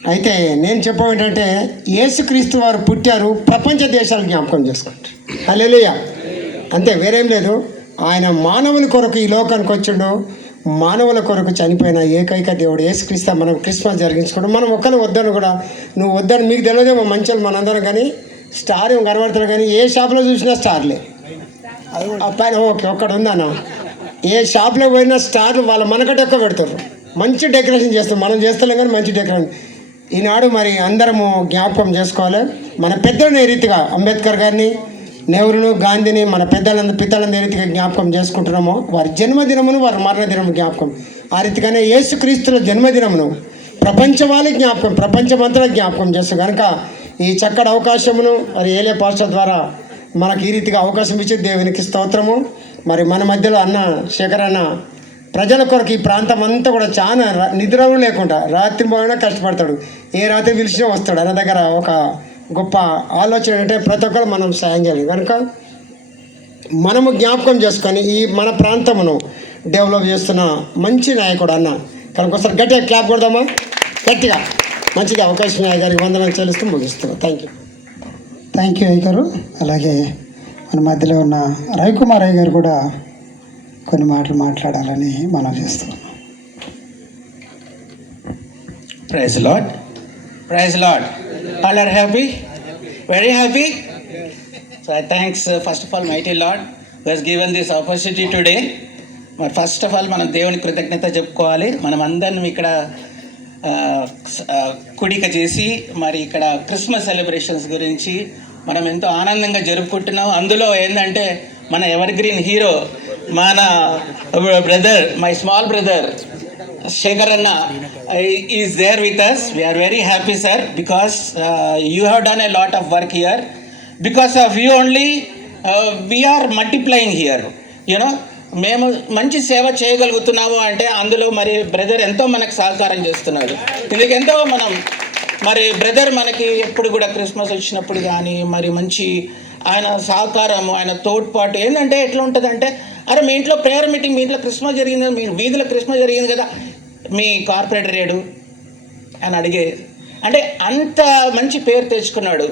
అయితే నేను చెప్పడం ఏంటంటే యేసుక్రీస్తు వారు పుట్టారు, ప్రపంచ దేశాలు జ్ఞాపకం చేసుకుంటారు. హల్లెలూయా. అంతే, వేరేం లేదు. ఆయన మానవుల కొరకు ఈ లోకానికి వచ్చిండు, మానవుల కొరకు చనిపోయిన ఏకైక దేవుడు యేసుక్రీస్తు. మనం క్రిస్మస్ జరిగించుకోవడం, మనం ఒక్కరు వద్దని కూడా, నువ్వు వద్దని మీకు తెలియదేమో మంచిలు మనందరం, కానీ స్టార్ ఏం కనబడతారు, కానీ ఏ షాప్లో చూసినా స్టార్లే. ఆ పైన ఓకే ఒక్కడు ఉందన్న, ఏ షాప్లో పోయినా స్టార్లు వాళ్ళ మనకంటే ఎక్కువ పెడతారు, మంచి డెకరేషన్ చేస్తారు. మనం చేస్తలేం కానీ మంచి డెకరేషన్. ఈనాడు మరి అందరము జ్ఞాపకం చేసుకోవాలి. మన పెద్దలను ఏ రీతిగా అంబేద్కర్ గారిని, నెహ్రూను, గాంధీని, మన పితలను ఏ రీతిగా జ్ఞాపకం చేసుకుంటున్నామో, వారి జన్మదినమును, వారి మరణదినము జ్ఞాపకం. ఆ రీతిగానే యేసుక్రీస్తుల జన్మదినమును ప్రపంచవాళ్ళకి జ్ఞాపకం, ప్రపంచమంతా జ్ఞాపకం చేస్తాం. కనుక ఈ చక్కటి అవకాశమును మరి ఏలే పాస్టర్ ద్వారా మనకు ఈ రీతిగా అవకాశం ఇచ్చి దేవునికి స్తోత్రము. మరి మన మధ్యలో అన్న శేఖర్ అన్న ప్రజల కొరకు ఈ ప్రాంతం అంతా కూడా చాలా నిద్రలు లేకుండా రాత్రి పోయినా కష్టపడతాడు, ఏ రాత్రి పిలిచినా వస్తాడు. అన్న దగ్గర ఒక గొప్ప ఆలోచన అంటే ప్రతి ఒక్కరు మనం సాయం చేయాలి. కనుక మనము జ్ఞాపకం చేసుకొని ఈ మన ప్రాంతమును డెవలప్ చేస్తున్న మంచి నాయకుడు అన్న. కనుక ఒకసారి గట్టిగా క్లాప్ కొడదామా, గట్టిగా. మంచిగా అవకాశం అయ్య గారికి వందనాలు చెల్లిస్తూ ముగిస్తున్నాం. థ్యాంక్ యూ అయ్య గారు. అలాగే మన మధ్యలో ఉన్న రవికుమార్ అయ్య గారు కూడా కొన్ని మాటలు మాట్లాడాలని మనం చేస్తున్నాం. Praise the Lord. Praise the Lord. All are happy? Very happy? So I thanks first of all mighty Lord who has given this opportunity today. మరి ఫస్ట్ ఆఫ్ ఆల్ మనం దేవుని కృతజ్ఞత చెప్పుకోవాలి. మనం అందరం ఇక్కడ కుడిక చేసి మరి ఇక్కడ క్రిస్మస్ సెలబ్రేషన్స్ గురించి మనం ఎంతో ఆనందంగా జరుపుకుంటున్నాం. అందులో ఏంటంటే మన ఎవర్ గ్రీన్ హీరో, మన brother, my small brother Shekhar Anna is there with us. We are very happy, sir, because you have done a lot of work here. Because of you only, we are multiplying here. You know, మేము మంచి సేవ చేయగలుగుతున్నాము అంటే అందులో మరి brother ఎంతో మనకు సహకారం చేస్తున్నాడు. ఇందుకు ఎంతో మనం మరి బ్రదర్ మనకి ఎప్పుడు కూడా క్రిస్మస్ వచ్చినప్పుడు కానీ మరి మంచి ఆయన సహకారము, ఆయన తోడ్పాటు ఏంటంటే ఎట్లా ఉంటుందంటే, అరే మీ ఇంట్లో ప్రేయర్ మీటింగ్, మీ ఇంట్లో క్రిస్మస్ జరిగింది కదా, మీ వీధిలో క్రిస్మస్ జరిగింది కదా, మీ కార్పొరేటర్ ఏడు అని అడిగే, అంటే అంత మంచి పేరు తెచ్చుకున్నాడు.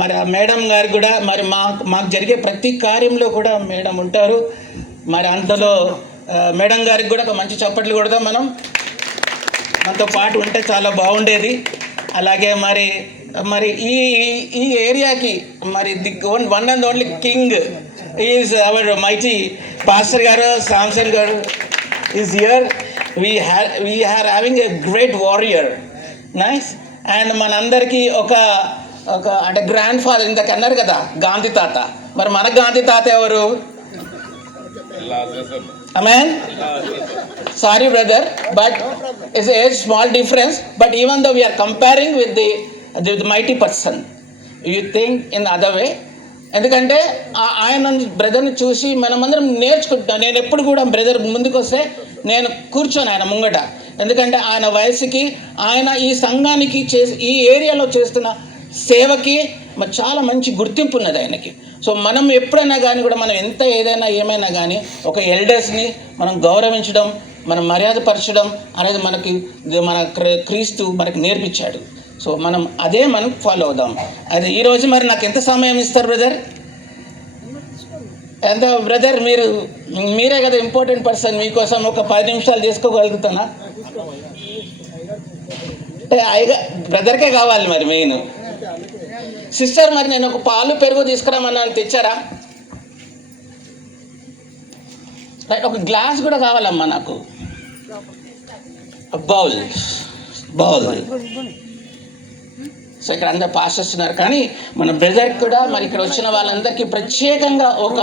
మరి ఆ మేడం గారు కూడా మరి మాకు జరిగే ప్రతి కార్యంలో కూడా మేడం ఉంటారు. మరి అంతలో మేడం గారికి కూడా ఒక మంచి చప్పట్లు కొడదాం మనం, మనతో పాటు ఉంటే చాలా బాగుండేది. అలాగే మరి మరి ఈ ఏరియాకి మరి the one and only king is our mighty pastor గారు, సామ్సన్ గారు is here. we are having a great warrior, nice. And మనందరికీ ఒక అంటే గ్రాండ్ ఫాదర్ ఇందాక అన్నారు కదా గాంధీ తాత. మరి మన గాంధీ తాత ఎవరు? Amen. Sorry brother, but it's a small difference, but even though we are comparing with the mighty person, you think in other way. ఎందుకంటే ఆయన బ్రదర్ని చూసి మనమందరం నేర్చుకుంటాం. నేను ఎప్పుడు కూడా బ్రదర్ ముందుకు వస్తే నేను కూర్చొని ఆయన ముంగట, ఎందుకంటే ఆయన వయసుకి, ఆయన ఈ సంఘానికి ఈ ఏరియాలో చేస్తున్న సేవకి మరి చాలా మంచి గుర్తింపు ఉన్నది ఆయనకి. సో మనం ఎప్పుడైనా కానీ కూడా మనం ఎంత ఏమైనా కానీ ఒక ఎల్డర్స్ని మనం గౌరవించడం, మనం మర్యాదపరచడం అనేది మన క్రీస్తు మనకి నేర్పించాడు. సో మనం ఫాలో అవుదాం. అది ఈరోజు మరి నాకు ఎంత సమయం ఇస్తారు బ్రదర్? ఎంత బ్రదర్? మీరే కదా ఇంపార్టెంట్ పర్సన్, మీకోసం ఒక 10 నిమిషాలు చేసుకోగలుగుతానా? అంటే బ్రదర్కే కావాలి మరి మెయిన్. సిస్టర్ మరి నేను ఒక పాలు పెరుగు తీసుకురామన్నాను, తెచ్చారా? రైట్, ఒక గ్లాస్ కూడా కావాలమ్మా నాకు, బౌల్. సో ఇక్కడ అందరు పాస్టర్స్ ఉన్నారు, కానీ మన బ్రదర్కి కూడా మరి ఇక్కడ వచ్చిన వాళ్ళందరికీ ప్రత్యేకంగా ఒక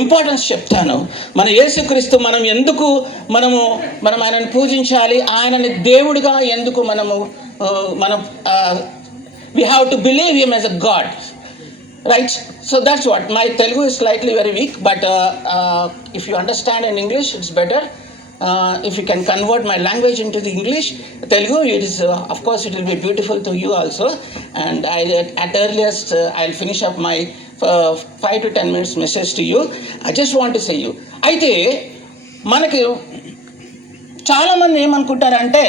ఇంపార్టెన్స్ చెప్తాను. మన యేసుక్రీస్తు మనం ఆయనను పూజించాలి, ఆయనని దేవుడిగా ఎందుకు మనం we have to believe him as a God, right? So that's what my Telugu is slightly very weak, but if you understand in English it's better. If you can convert my language into the English, Telugu, it is of course it will be beautiful to you also. And at earliest I'll finish up my 5 to 10 minutes message to you. I just want to say you, అయితే మనకి చాలామంది ఏమనుకుంటారంటే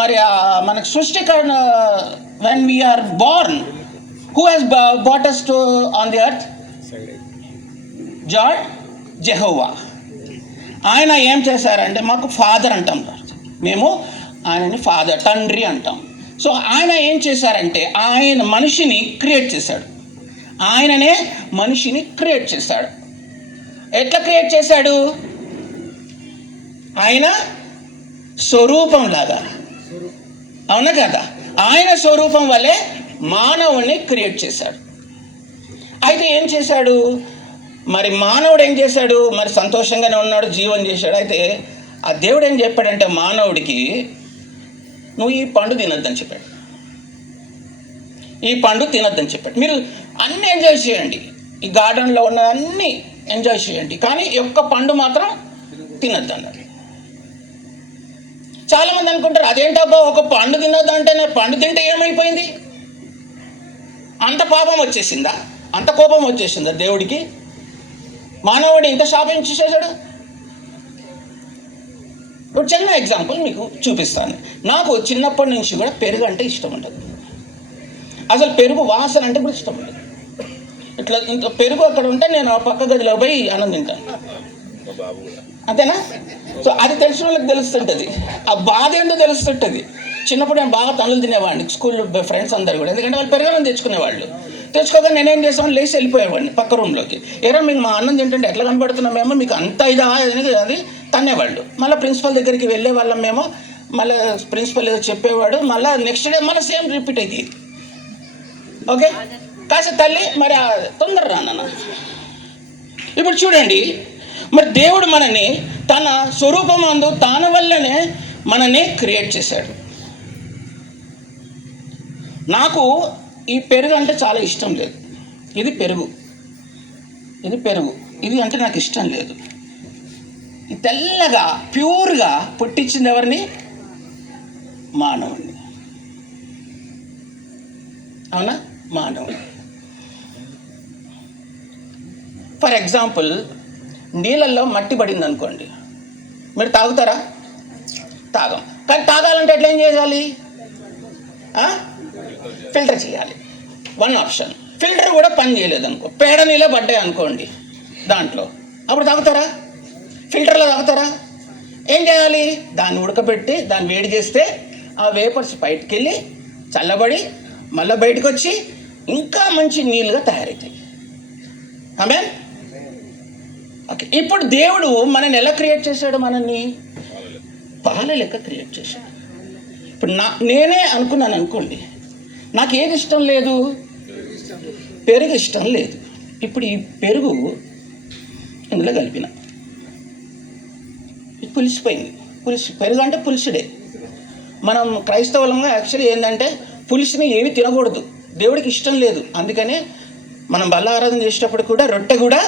మరి మనకు సృష్టికరణ when we are born, who has brought us to on the earth? God Jehovah. ఆయన ఏం చేశారంటే మాకు ఫాదర్ అంటాం, మేము ఆయనని ఫాదర్, తండ్రి అంటాం. సో ఆయన ఏం చేశారంటే ఆయన మనిషిని క్రియేట్ చేశాడు. ఆయననే మనిషిని క్రియేట్ చేశాడు. ఎట్లా క్రియేట్ చేశాడు? ఆయన స్వరూపం లాగా, అవునా కదా? ఆయన స్వరూపం వల్లే మానవుని క్రియేట్ చేశాడు. అయితే ఏం చేశాడు మరి మానవుడు ఏం చేశాడు? మరి సంతోషంగానే ఉన్నాడు, జీవం చేశాడు. అయితే ఆ దేవుడు ఏం చెప్పాడంటే మానవుడికి, నువ్వు ఈ పండు తినొద్దని చెప్పాడు. ఈ పండు తినొద్దని చెప్పాడు. మీరు అన్నీ ఎంజాయ్ చేయండి, ఈ గార్డెన్లో ఉన్న అన్నీ ఎంజాయ్ చేయండి, కానీ ఒక్క పండు మాత్రం తినొద్దు అన్నాడు. చాలామంది అనుకుంటారు, అదేంటబ్బా ఒక పండు తినొద్దు అంటేనే, పండు తింటే ఏమైపోయింది? అంత పాపం వచ్చేసిందా? అంత కోపం వచ్చేసిందా దేవుడికి? మానవుడు ఇంత శాపం చేశాడు. ఇప్పుడు చిన్న ఎగ్జాంపుల్ మీకు చూపిస్తాను. నాకు చిన్నప్పటి నుంచి కూడా పెరుగు అంటే ఇష్టం ఉంటుంది. అసలు పెరుగు వాసన అంటే కూడా ఇష్టం ఉంటుంది. ఇట్లా ఇంకా పెరుగు అక్కడ ఉంటే నేను ఆ పక్క గదిలో పోయి అన్నం తింటాను, అంతేనా? సో అది తెలిసిన వాళ్ళకి తెలుస్తుంటుంది, ఆ బాధ ఏంటో తెలుస్తుంటుంది. చిన్నప్పుడు నేను బాగా తనులు తినేవాడిని, స్కూల్ ఫ్రెండ్స్ అందరు కూడా, ఎందుకంటే వాళ్ళు పెరగాలని తెచ్చుకునేవాళ్ళు. తెచ్చుకోగా నేనేం చేసాను, లేచి వెళ్ళిపోయేవాడిని పక్క రూమ్లోకి. ఏరా మీకు మా అన్నం తింటుంటే ఎట్లా కనపడుతున్నామేమో, మీకు అంత ఇదా అది తన్నేవాళ్ళు. మళ్ళీ ప్రిన్సిపల్ దగ్గరికి వెళ్ళే వాళ్ళం మేము, మళ్ళీ ప్రిన్సిపల్ ఏదో చెప్పేవాడు, మళ్ళీ నెక్స్ట్ డే మళ్ళీ సేమ్ రిపీట్ అయింది. ఓకే, కాస్త తల్లి మరి తొందర రాన్న. ఇప్పుడు చూడండి, మరి దేవుడు మనని తన స్వరూపమందు తన వల్లనే మనని క్రియేట్ చేశాడు. నాకు ఈ పెరుగు అంటే చాలా ఇష్టం లేదు. ఇది పెరుగు, ఇది పెరుగు, ఇది అంటే నాకు ఇష్టం లేదు. ఈ తెల్లగా ప్యూర్గా పుట్టించింది ఎవరిని? మానవుని. అవునా? మానవుని. ఫర్ ఎగ్జాంపుల్, నీళ్ళల్లో మట్టి పడింది అనుకోండి, మీరు తాగుతారా? తాగం. కానీ తాగాలంటే ఎట్లా ఏం చేయాలి? ఫిల్టర్ చేయాలి. One option. ఫిల్టర్ కూడా పని చేయలేదు అనుకో, పేడ నీళ్ళే పడ్డాయి అనుకోండి దాంట్లో, అప్పుడు తాగుతారా? ఫిల్టర్లో తాగుతారా? ఏం చేయాలి? దాన్ని ఉడకబెట్టి దాన్ని వేడి చేస్తే ఆ వేపర్స్ బయటికి వెళ్ళి చల్లబడి మళ్ళీ బయటకు వచ్చి ఇంకా మంచి నీళ్ళుగా తయారవుతాయి. ఆమేన్. ఓకే, ఇప్పుడు దేవుడు మనల్ని ఎలా క్రియేట్ చేశాడు? మనల్ని పాల లెక్క క్రియేట్ చేశాడు. ఇప్పుడు నేనే అనుకున్నాను అనుకోండి, నాకు ఏది ఇష్టం లేదు? పెరుగు ఇష్టం లేదు. ఇప్పుడు ఈ పెరుగు ఇందులో కలిపిన, పులిసిపోయింది. పెరుగు అంటే పులుసుడే. మనం క్రైస్తవులంగా యాక్చువల్లీ ఏంటంటే పులుసుని ఏవి తినకూడదు, దేవుడికి ఇష్టం లేదు. అందుకనే మనం బల్ల ఆరాధన చేసేటప్పుడు కూడా రొట్టె కూడా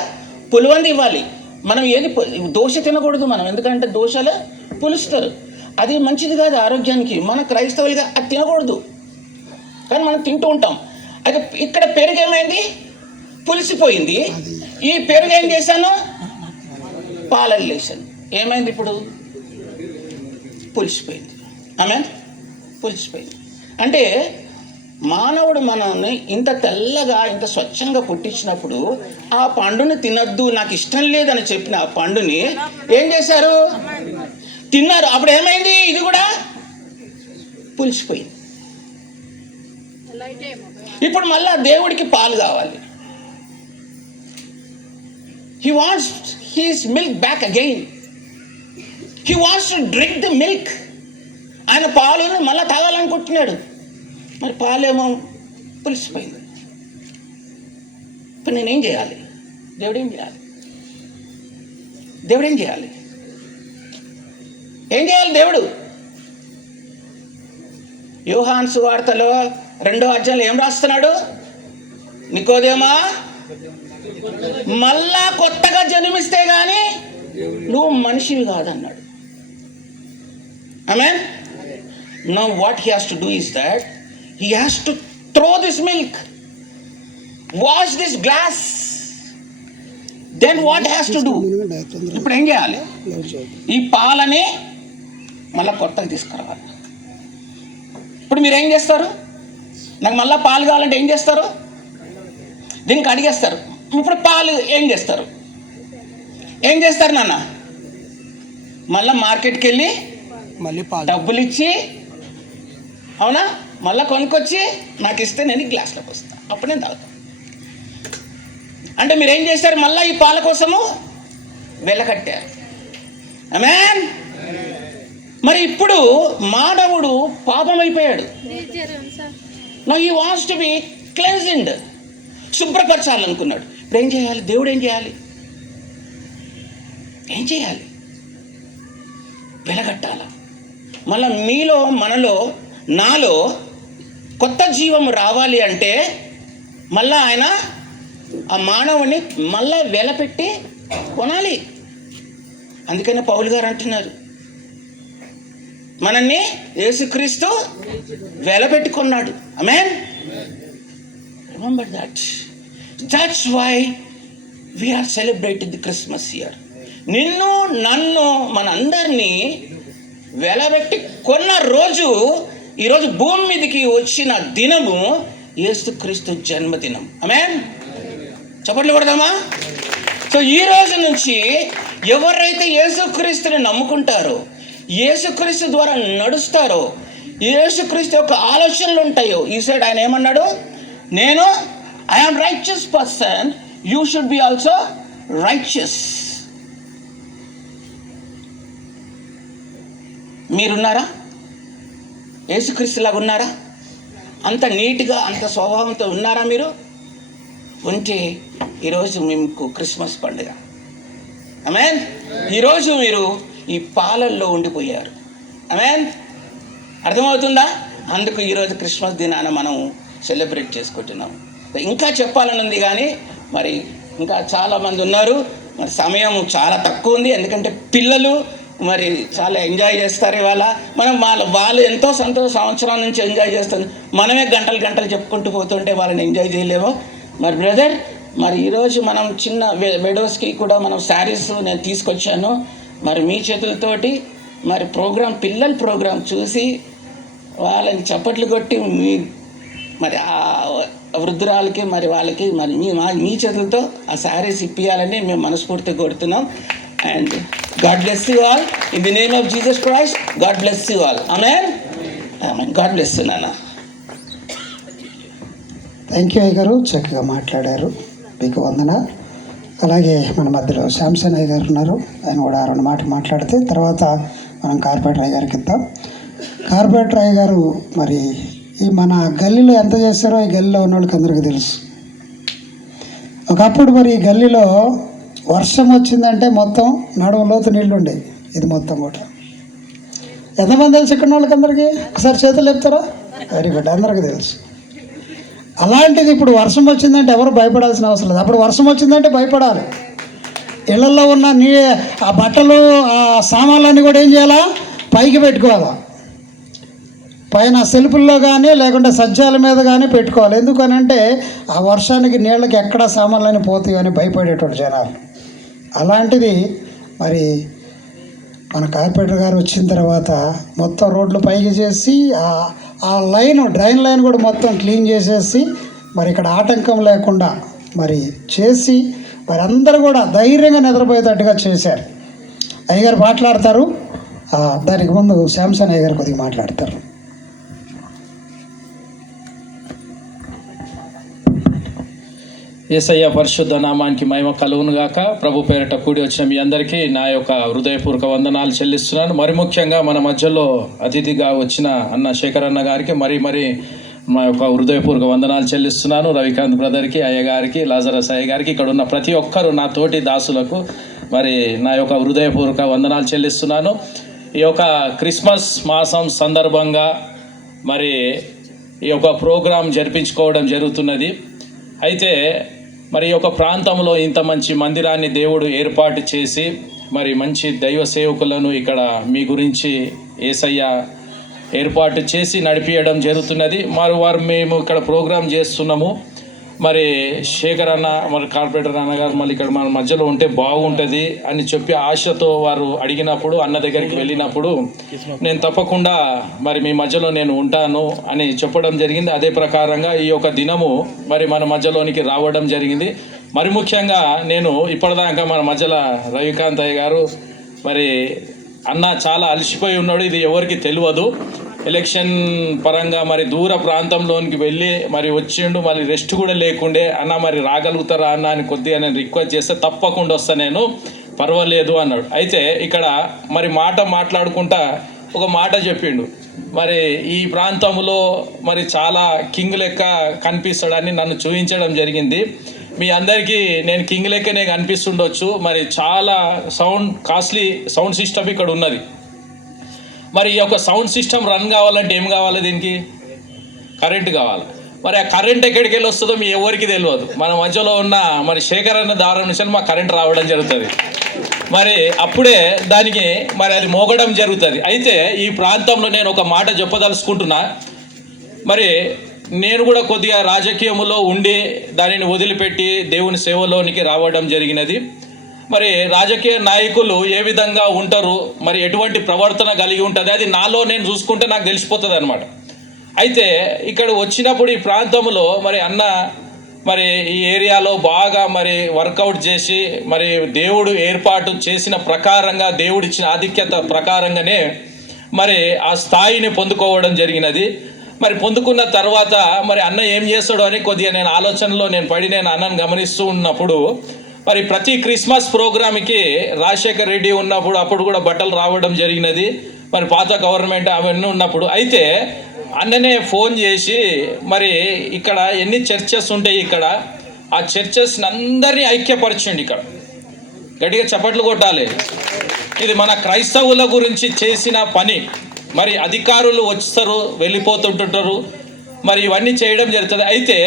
పులివంది ఇవ్వాలి. మనం ఏది దోశ తినకూడదు మనం, ఎందుకంటే దోశలో పులుస్తారు, అది మంచిది కాదు ఆరోగ్యానికి. మన క్రైస్తవులుగా అది తినకూడదు, కానీ మనం తింటూ ఉంటాం. అయితే ఇక్కడ పెరుగు ఏమైంది? పులిసిపోయింది. ఈ పెరుగు ఏం చేశాను? పాలలు వేసాను. ఏమైంది? ఇప్పుడు పులిసిపోయింది. ఆమేన్. పులిసిపోయింది. అంటే మానవుడు మనల్ని ఇంత తెల్లగా ఇంత స్వచ్ఛంగా పుట్టించినప్పుడు ఆ పండుని తినద్దు, నాకు ఇష్టం లేదని చెప్పిన ఆ పండుని ఏం చేశారు? తిన్నారు. అప్పుడు ఏమైంది? ఇది కూడా పులిసిపోయింది. ఇప్పుడు మళ్ళా దేవుడికి పాలు కావాలి. He wants his milk back again. He wants to drink the milk. ఆయన పాలను మళ్ళీ తాగాలనుకుంటున్నాడు. మరి పాలేమో పులిసిపోయింది. ఇప్పుడు నేనేం చేయాలి? దేవుడేం చేయాలి? దేవుడేం చేయాలి? ఏం చేయాలి దేవుడు? యోహాను సువార్తలో 2వ అధ్యాయంలో ఏం రాస్తున్నాడు? నికోదేమా, మళ్ళా కొత్తగా జన్మిస్తే గానీ నువ్వు మనిషివి కాదన్నాడు. ఆమేన్. Now what he has to do is that he has to throw this milk, wash this glass. Then what he has to do? ఇప్పుడు ఏం చేయాలి? ఈ పాలని మళ్ళీ కొత్తగా తీసుకురావాలి. ఇప్పుడు మీరు ఏం చేస్తారు? నాకు మళ్ళీ పాలు కావాలంటే ఏం చేస్తారు? దీనికి అడిగేస్తారు. ఇప్పుడు పాలు ఏం చేస్తారు? ఏం చేస్తారు నాన్న? మళ్ళీ మార్కెట్కి వెళ్ళి మళ్ళీ పాలు డబ్బులు ఇచ్చి, అవునా, మళ్ళీ కొనుక్కొచ్చి నాకు ఇస్తే నేను గ్లాస్లో పోస్తాను, అప్పుడు నేను తాగుతాను. అంటే మీరు ఏం చేస్తారు? మళ్ళీ ఈ పాల కోసము వెలకట్టారు. ఆమేన్. మరి ఇప్పుడు మానవుడు పాపమైపోయాడు. Now he wants to be cleansed, శుభ్రపరచాలనుకున్నాడు. ఇప్పుడు ఏం చేయాలి? దేవుడు ఏం చేయాలి? ఏం చేయాలి? వెలగట్టాల. మళ్ళీ మీలో, మనలో, నాలో కొత్త జీవం రావాలి అంటే మళ్ళా ఆయన ఆ మానవుని మళ్ళా వెలపెట్టి కొనాలి. అందుకనే పౌలు గారు అంటున్నారు, మనల్ని యేసుక్రీస్తు వెలపెట్టి కొన్నాడు. Amen. Remember that. That's why we are celebrating the Christmas year. నిన్ను, నన్ను, మనందరినీ వెలబెట్టి కొన్న రోజు, ఈరోజు భూమి మీదకి వచ్చిన దినము యేసుక్రీస్తు జన్మదినం. ఆమేన్. చప్పట్లు కొడదామా? సో ఈ రోజు నుంచి ఎవరైతే యేసుక్రీస్తుని నమ్ముకుంటారో, యేసుక్రీస్తు ద్వారా నడుస్తారో, యేసుక్రీస్తు యొక్క ఆలోచనలు ఉంటాయో, ఈ సైడ్ ఆయన ఏమన్నాడు? నేను I am righteous person, you should be also righteous. మీరున్నారా? యేసుక్రీస్తులాగా ఉన్నారా? అంత నీట్గా, అంత స్వభావంతో ఉన్నారా మీరు? ఉంటే ఈరోజు మీకు క్రిస్మస్ పండుగ. ఆమేన్. ఈరోజు మీరు ఈ పాలల్లో ఉండిపోయారు. ఆమేన్. అర్థమవుతుందా? అందుకు ఈరోజు క్రిస్మస్ దినాన మనం సెలబ్రేట్ చేసుకుంటున్నాం. ఇంకా చెప్పాలని ఉంది కానీ మరి ఇంకా చాలామంది ఉన్నారు. మరి సమయం చాలా తక్కువ ఉంది, ఎందుకంటే పిల్లలు మరి చాలా ఎంజాయ్ చేస్తారు ఇవాళ. మనం వాళ్ళు ఎంతో సంవత్సరాల నుంచి ఎంజాయ్ చేస్తుంది, మనమే గంటలు గంటలు చెప్పుకుంటూ పోతుంటే వాళ్ళని ఎంజాయ్ చేయలేము. మరి బ్రదర్, మరి ఈరోజు మనం చిన్న విడోస్కి కూడా మనం శారీస్ నేను తీసుకొచ్చాను. మరి మీ చేతులతోటి మరి పిల్లల ప్రోగ్రాం చూసి వాళ్ళని చప్పట్లు కొట్టి మరి ఆ వృద్ధురాలకి మరి వాళ్ళకి మరి మీ చేతులతో ఆ శారీస్ ఇప్పియాలని మేము మనస్ఫూర్తిగా కొడుతున్నాం. And God bless you all. In the name of Jesus Christ, God bless you all. Amen. Amen. God bless you, Nana. Thank you అయ్య గారు, చక్కగా మాట్లాడారు, మీకు వందన. అలాగే మన మధ్యలో శాంసన్ అయ్య గారు ఉన్నారు, ఆయన కూడా 2 మాటలు మాట్లాడితే తర్వాత మనం కార్పొరేటర్ అయ్య గారికి ఇద్దాం. కార్పొరేటర్ అయ్య గారు మరి ఈ మన గల్లీలో ఎంత చేస్తారో ఈ గల్లీలో ఉన్న వాళ్ళకి అందరికీ తెలుసు. ఒకప్పుడు మరి ఈ గల్లీలో వర్షం వచ్చిందంటే మొత్తం నడుములోతు నీళ్ళు ఉండేవి. ఇది మొత్తం కూడా ఎంతమంది తెలుసు ఇక్కడ వాళ్ళకి అందరికీ? ఒకసారి చేతులు చెప్తారా? వెరీ గుడ్, అందరికీ తెలుసు. అలాంటిది ఇప్పుడు వర్షం వచ్చిందంటే ఎవరు భయపడాల్సిన అవసరం లేదు. అప్పుడు వర్షం వచ్చిందంటే భయపడాలి. ఇళ్లలో ఉన్న ఆ బట్టలు, ఆ సామాన్లన్నీ కూడా ఏం చేయాలా? పైకి పెట్టుకోవాలా. పైన సెల్ఫుల్లో కానీ లేకుంటే సజ్జాల మీద కానీ పెట్టుకోవాలి. ఎందుకనంటే ఆ వర్షానికి నీళ్ళకి ఎక్కడ సామాన్లన్నీ పోతాయి అని భయపడేటువంటి జనాలు. అలాంటిది మరి మన కార్పొరేటర్ గారు వచ్చిన తర్వాత మొత్తం రోడ్లు పైకి చేసి ఆ డ్రైన్ లైన్ కూడా మొత్తం క్లీన్ చేసేసి మరి ఇక్కడ ఆటంకం లేకుండా మరి చేసి మరి అందరూ కూడా ధైర్యంగా నిద్రపోయేటట్టుగా చేశారు. అయ్యగారు మాట్లాడతారు. దానికి ముందు శాంసన్ అయ్యగారు కొద్దిగా మాట్లాడతారు. యేసయ్య పరిశుద్ధ నామానికి మహిమ కలుగును గాక. ప్రభు పేరిట కూడి వచ్చిన మీ అందరికీ నా యొక్క హృదయపూర్వక వందనాలు చెల్లిస్తున్నాను. మరి ముఖ్యంగా మన మధ్యలో అతిథిగా వచ్చిన అన్న శేఖర్ అన్న గారికి మరి మా యొక్క హృదయపూర్వక వందనాలు చెల్లిస్తున్నాను. రవికాంత్ బ్రదర్కి, అయ్య గారికి, లాజరస్ అయ్య గారికి, ఇక్కడ ఉన్న ప్రతి ఒక్కరు నా తోటి దాసులకు మరి నా యొక్క హృదయపూర్వక వందనాలు చెల్లిస్తున్నాను. ఈ యొక్క క్రిస్మస్ మాసం సందర్భంగా మరి ఈ యొక్క ప్రోగ్రాం జరిపించుకోవడం జరుగుతున్నది. అయితే మరి ఒక ప్రాంతంలో ఇంత మంచి మందిరాన్ని దేవుడు ఏర్పాటు చేసి మరి మంచి దైవ సేవకులను ఇక్కడ మీ గురించి యేసయ్య ఏర్పాటు చేసి నడిపించడం జరుగుతున్నది. మరి మేము ఇక్కడ ప్రోగ్రాం చేస్తున్నాము. మరి శేఖర్ అన్న మరి కార్పొరేటర్ అన్నగారు మళ్ళీ ఇక్కడ మన మధ్యలో ఉంటే బాగుంటుంది అని చెప్పి ఆశతో వారు అడిగినప్పుడు అన్న దగ్గరికి వెళ్ళినప్పుడు నేను తప్పకుండా మరి మీ మధ్యలో నేను ఉంటాను అని చెప్పడం జరిగింది. అదే ప్రకారంగా ఈ యొక్క దినము మరి మన మధ్యలోనికి రావడం జరిగింది. మరి ముఖ్యంగా నేను ఇప్పటిదాకా మన మధ్యలో రవికాంత్ అయ్య గారు మరి అన్న చాలా అలసిపోయి ఉన్నాడు, ఇది ఎవరికి తెలియదు. ఎలక్షన్ పరంగా మరి దూర ప్రాంతంలోనికి వెళ్ళి మరి వచ్చిండు, మరి రెస్ట్ కూడా లేకుండే. అన్న మరి రాగలుగుతారా అన్న అని కొద్దిగా నేను రిక్వెస్ట్ చేస్తే తప్పకుండా వస్తా నేను, పర్వాలేదు అన్నాడు. అయితే ఇక్కడ మరి మాట్లాడుకుంటా ఒక మాట చెప్పిండు, మరి ఈ ప్రాంతంలో మరి చాలా కింగ్ లెక్క కనిపిస్తాడని నన్ను చూపించడం జరిగింది. మీ అందరికీ నేను కింగ్ లెక్కనే కనిపిస్తుండొచ్చు, మరి చాలా కాస్ట్లీ సౌండ్ సిస్టమ్ ఇక్కడ ఉన్నది. మరి ఈ యొక్క సౌండ్ సిస్టమ్ రన్ కావాలంటే ఏం కావాలి? దీనికి కరెంటు కావాలి. మరి ఆ కరెంట్ ఎక్కడికి వెళ్ళి వస్తుందో మీ ఎవరికి తెలియదు. మన మధ్యలో ఉన్న మరి శేఖర్ అన్న దారం నుంచి మాకు కరెంట్ రావడం జరుగుతుంది. మరి అప్పుడే దానికి మరి అది మోగడం జరుగుతుంది. అయితే ఈ ప్రాంతంలో నేను ఒక మాట చెప్పదలుచుకుంటున్నా. మరి నేను కూడా కొద్దిగా రాజకీయంలో ఉండి దానిని వదిలిపెట్టి దేవుని సేవలోనికి రావడం జరిగినది. మరి రాజకీయ నాయకులు ఏ విధంగా ఉంటారు, మరి ఎటువంటి ప్రవర్తన కలిగి ఉంటుంది, అది నాలో నేను చూసుకుంటే నాకు తెలిసిపోతుంది అనమాట. అయితే ఇక్కడ వచ్చినప్పుడు ఈ ప్రాంతంలో మరి అన్న మరి ఈ ఏరియాలో బాగా మరి వర్కౌట్ చేసి మరి దేవుడు ఏర్పాటు చేసిన ప్రకారంగా దేవుడిచ్చిన ఆధిక్యత ప్రకారంగానే మరి ఆ స్థాయిని పొందుకోవడం జరిగినది. మరి పొందుకున్న తర్వాత మరి అన్న ఏం చేస్తాడో అని కొద్దిగా నేను ఆలోచనలో పడి నేను అన్నను గమనిస్తూ ఉన్నప్పుడు మరి ప్రతి క్రిస్మస్ ప్రోగ్రామ్కి రాజశేఖర్ రెడ్డి ఉన్నప్పుడు అప్పుడు కూడా బట్టలు రావడం జరిగినది. మరి పాత గవర్నమెంట్ అవన్నీ ఉన్నప్పుడు అయితే అన్ననే ఫోన్ చేసి మరి ఇక్కడ ఎన్ని చర్చెస్ ఉంటాయి, ఇక్కడ ఆ చర్చెస్ అందరినీ ఐక్యపరచండి, ఇక్కడ గట్టిగా చప్పట్లు కొట్టాలి. ఇది మన క్రైస్తవుల గురించి చేసిన పని. మరి అధికారులు వస్తారు వెళ్ళిపోతుంటుంటారు, మరి ఇవన్నీ చేయడం జరుగుతుంది. అయితే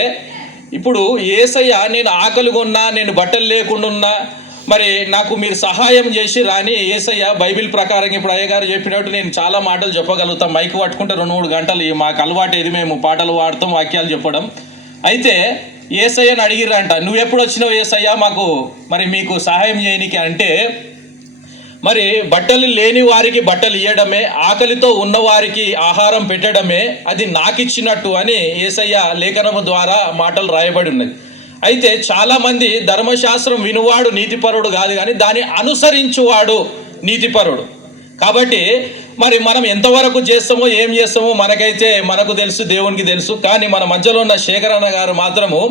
ఇప్పుడు యేసయ్య నేను ఆకలిగా ఉన్నా, నేను బట్టలు లేకుండా ఉన్నా, మరి నాకు మీరు సహాయం చేసి రాని యేసయ్య బైబిల్ ప్రకారం ఇప్పుడు అయ్యగారు చెప్పినట్టు నేను చాలా మాటలు చెప్పగలుగుతాం. మైక్ పట్టుకుంటే 2-3 గంటలు మాకు అలవాటు ఇది, మేము పాటలు పాడతాం, వాక్యాలు చెప్పడం. అయితే యేసయ్యని అడిగిరంట, నువ్వు ఎప్పుడు వచ్చినావు యేసయ్య మాకు మరి మీకు సహాయం చేయనికి అంటే, మరి బట్టలు లేని వారికి బట్టలు ఇవ్వడమే, ఆకలితో ఉన్నవారికి ఆహారం పెట్టడమే అది నాకిచ్చినట్టు అని యేసయ్య లేఖనము ద్వారా మాటలు రాయబడి ఉన్నాయి. అయితే చాలామంది ధర్మశాస్త్రం వినువాడు నీతిపరుడు కాదు, కానీ దాన్ని అనుసరించువాడు నీతిపరుడు. కాబట్టి మరి మనం ఎంతవరకు చేస్తామో ఏం చేస్తామో మనకు తెలుసు, దేవునికి తెలుసు. కానీ మన మధ్యలో ఉన్న శేఖర్ అన్న గారు మాత్రము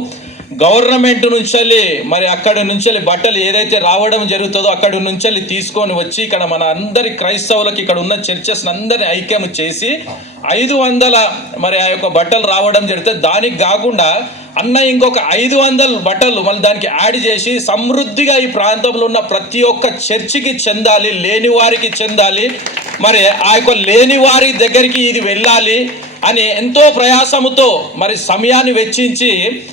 గవర్నమెంట్ నుంచి మరి అక్కడి నుంచి బట్టలు ఏదైతే రావడం జరుగుతుందో అక్కడి నుంచి తీసుకొని వచ్చి ఇక్కడ మన అందరి క్రైస్తవులకి ఇక్కడ ఉన్న చర్చెస్ అందరినీ ఐక్యం చేసి 500 మరి ఆ యొక్క బట్టలు రావడం జరుగుతుంది. దానికి కాకుండా అన్న ఇంకొక 500 బట్టలు మళ్ళీ దానికి యాడ్ చేసి సమృద్ధిగా ఈ ప్రాంతంలో ఉన్న ప్రతి ఒక్క చర్చికి చెందాలి, లేని వారికి చెందాలి, మరి ఆ యొక్క లేని వారి దగ్గరికి ఇది వెళ్ళాలి అని ఎంతో ప్రయాసముతో మరి సమయాన్ని వెచ్చించి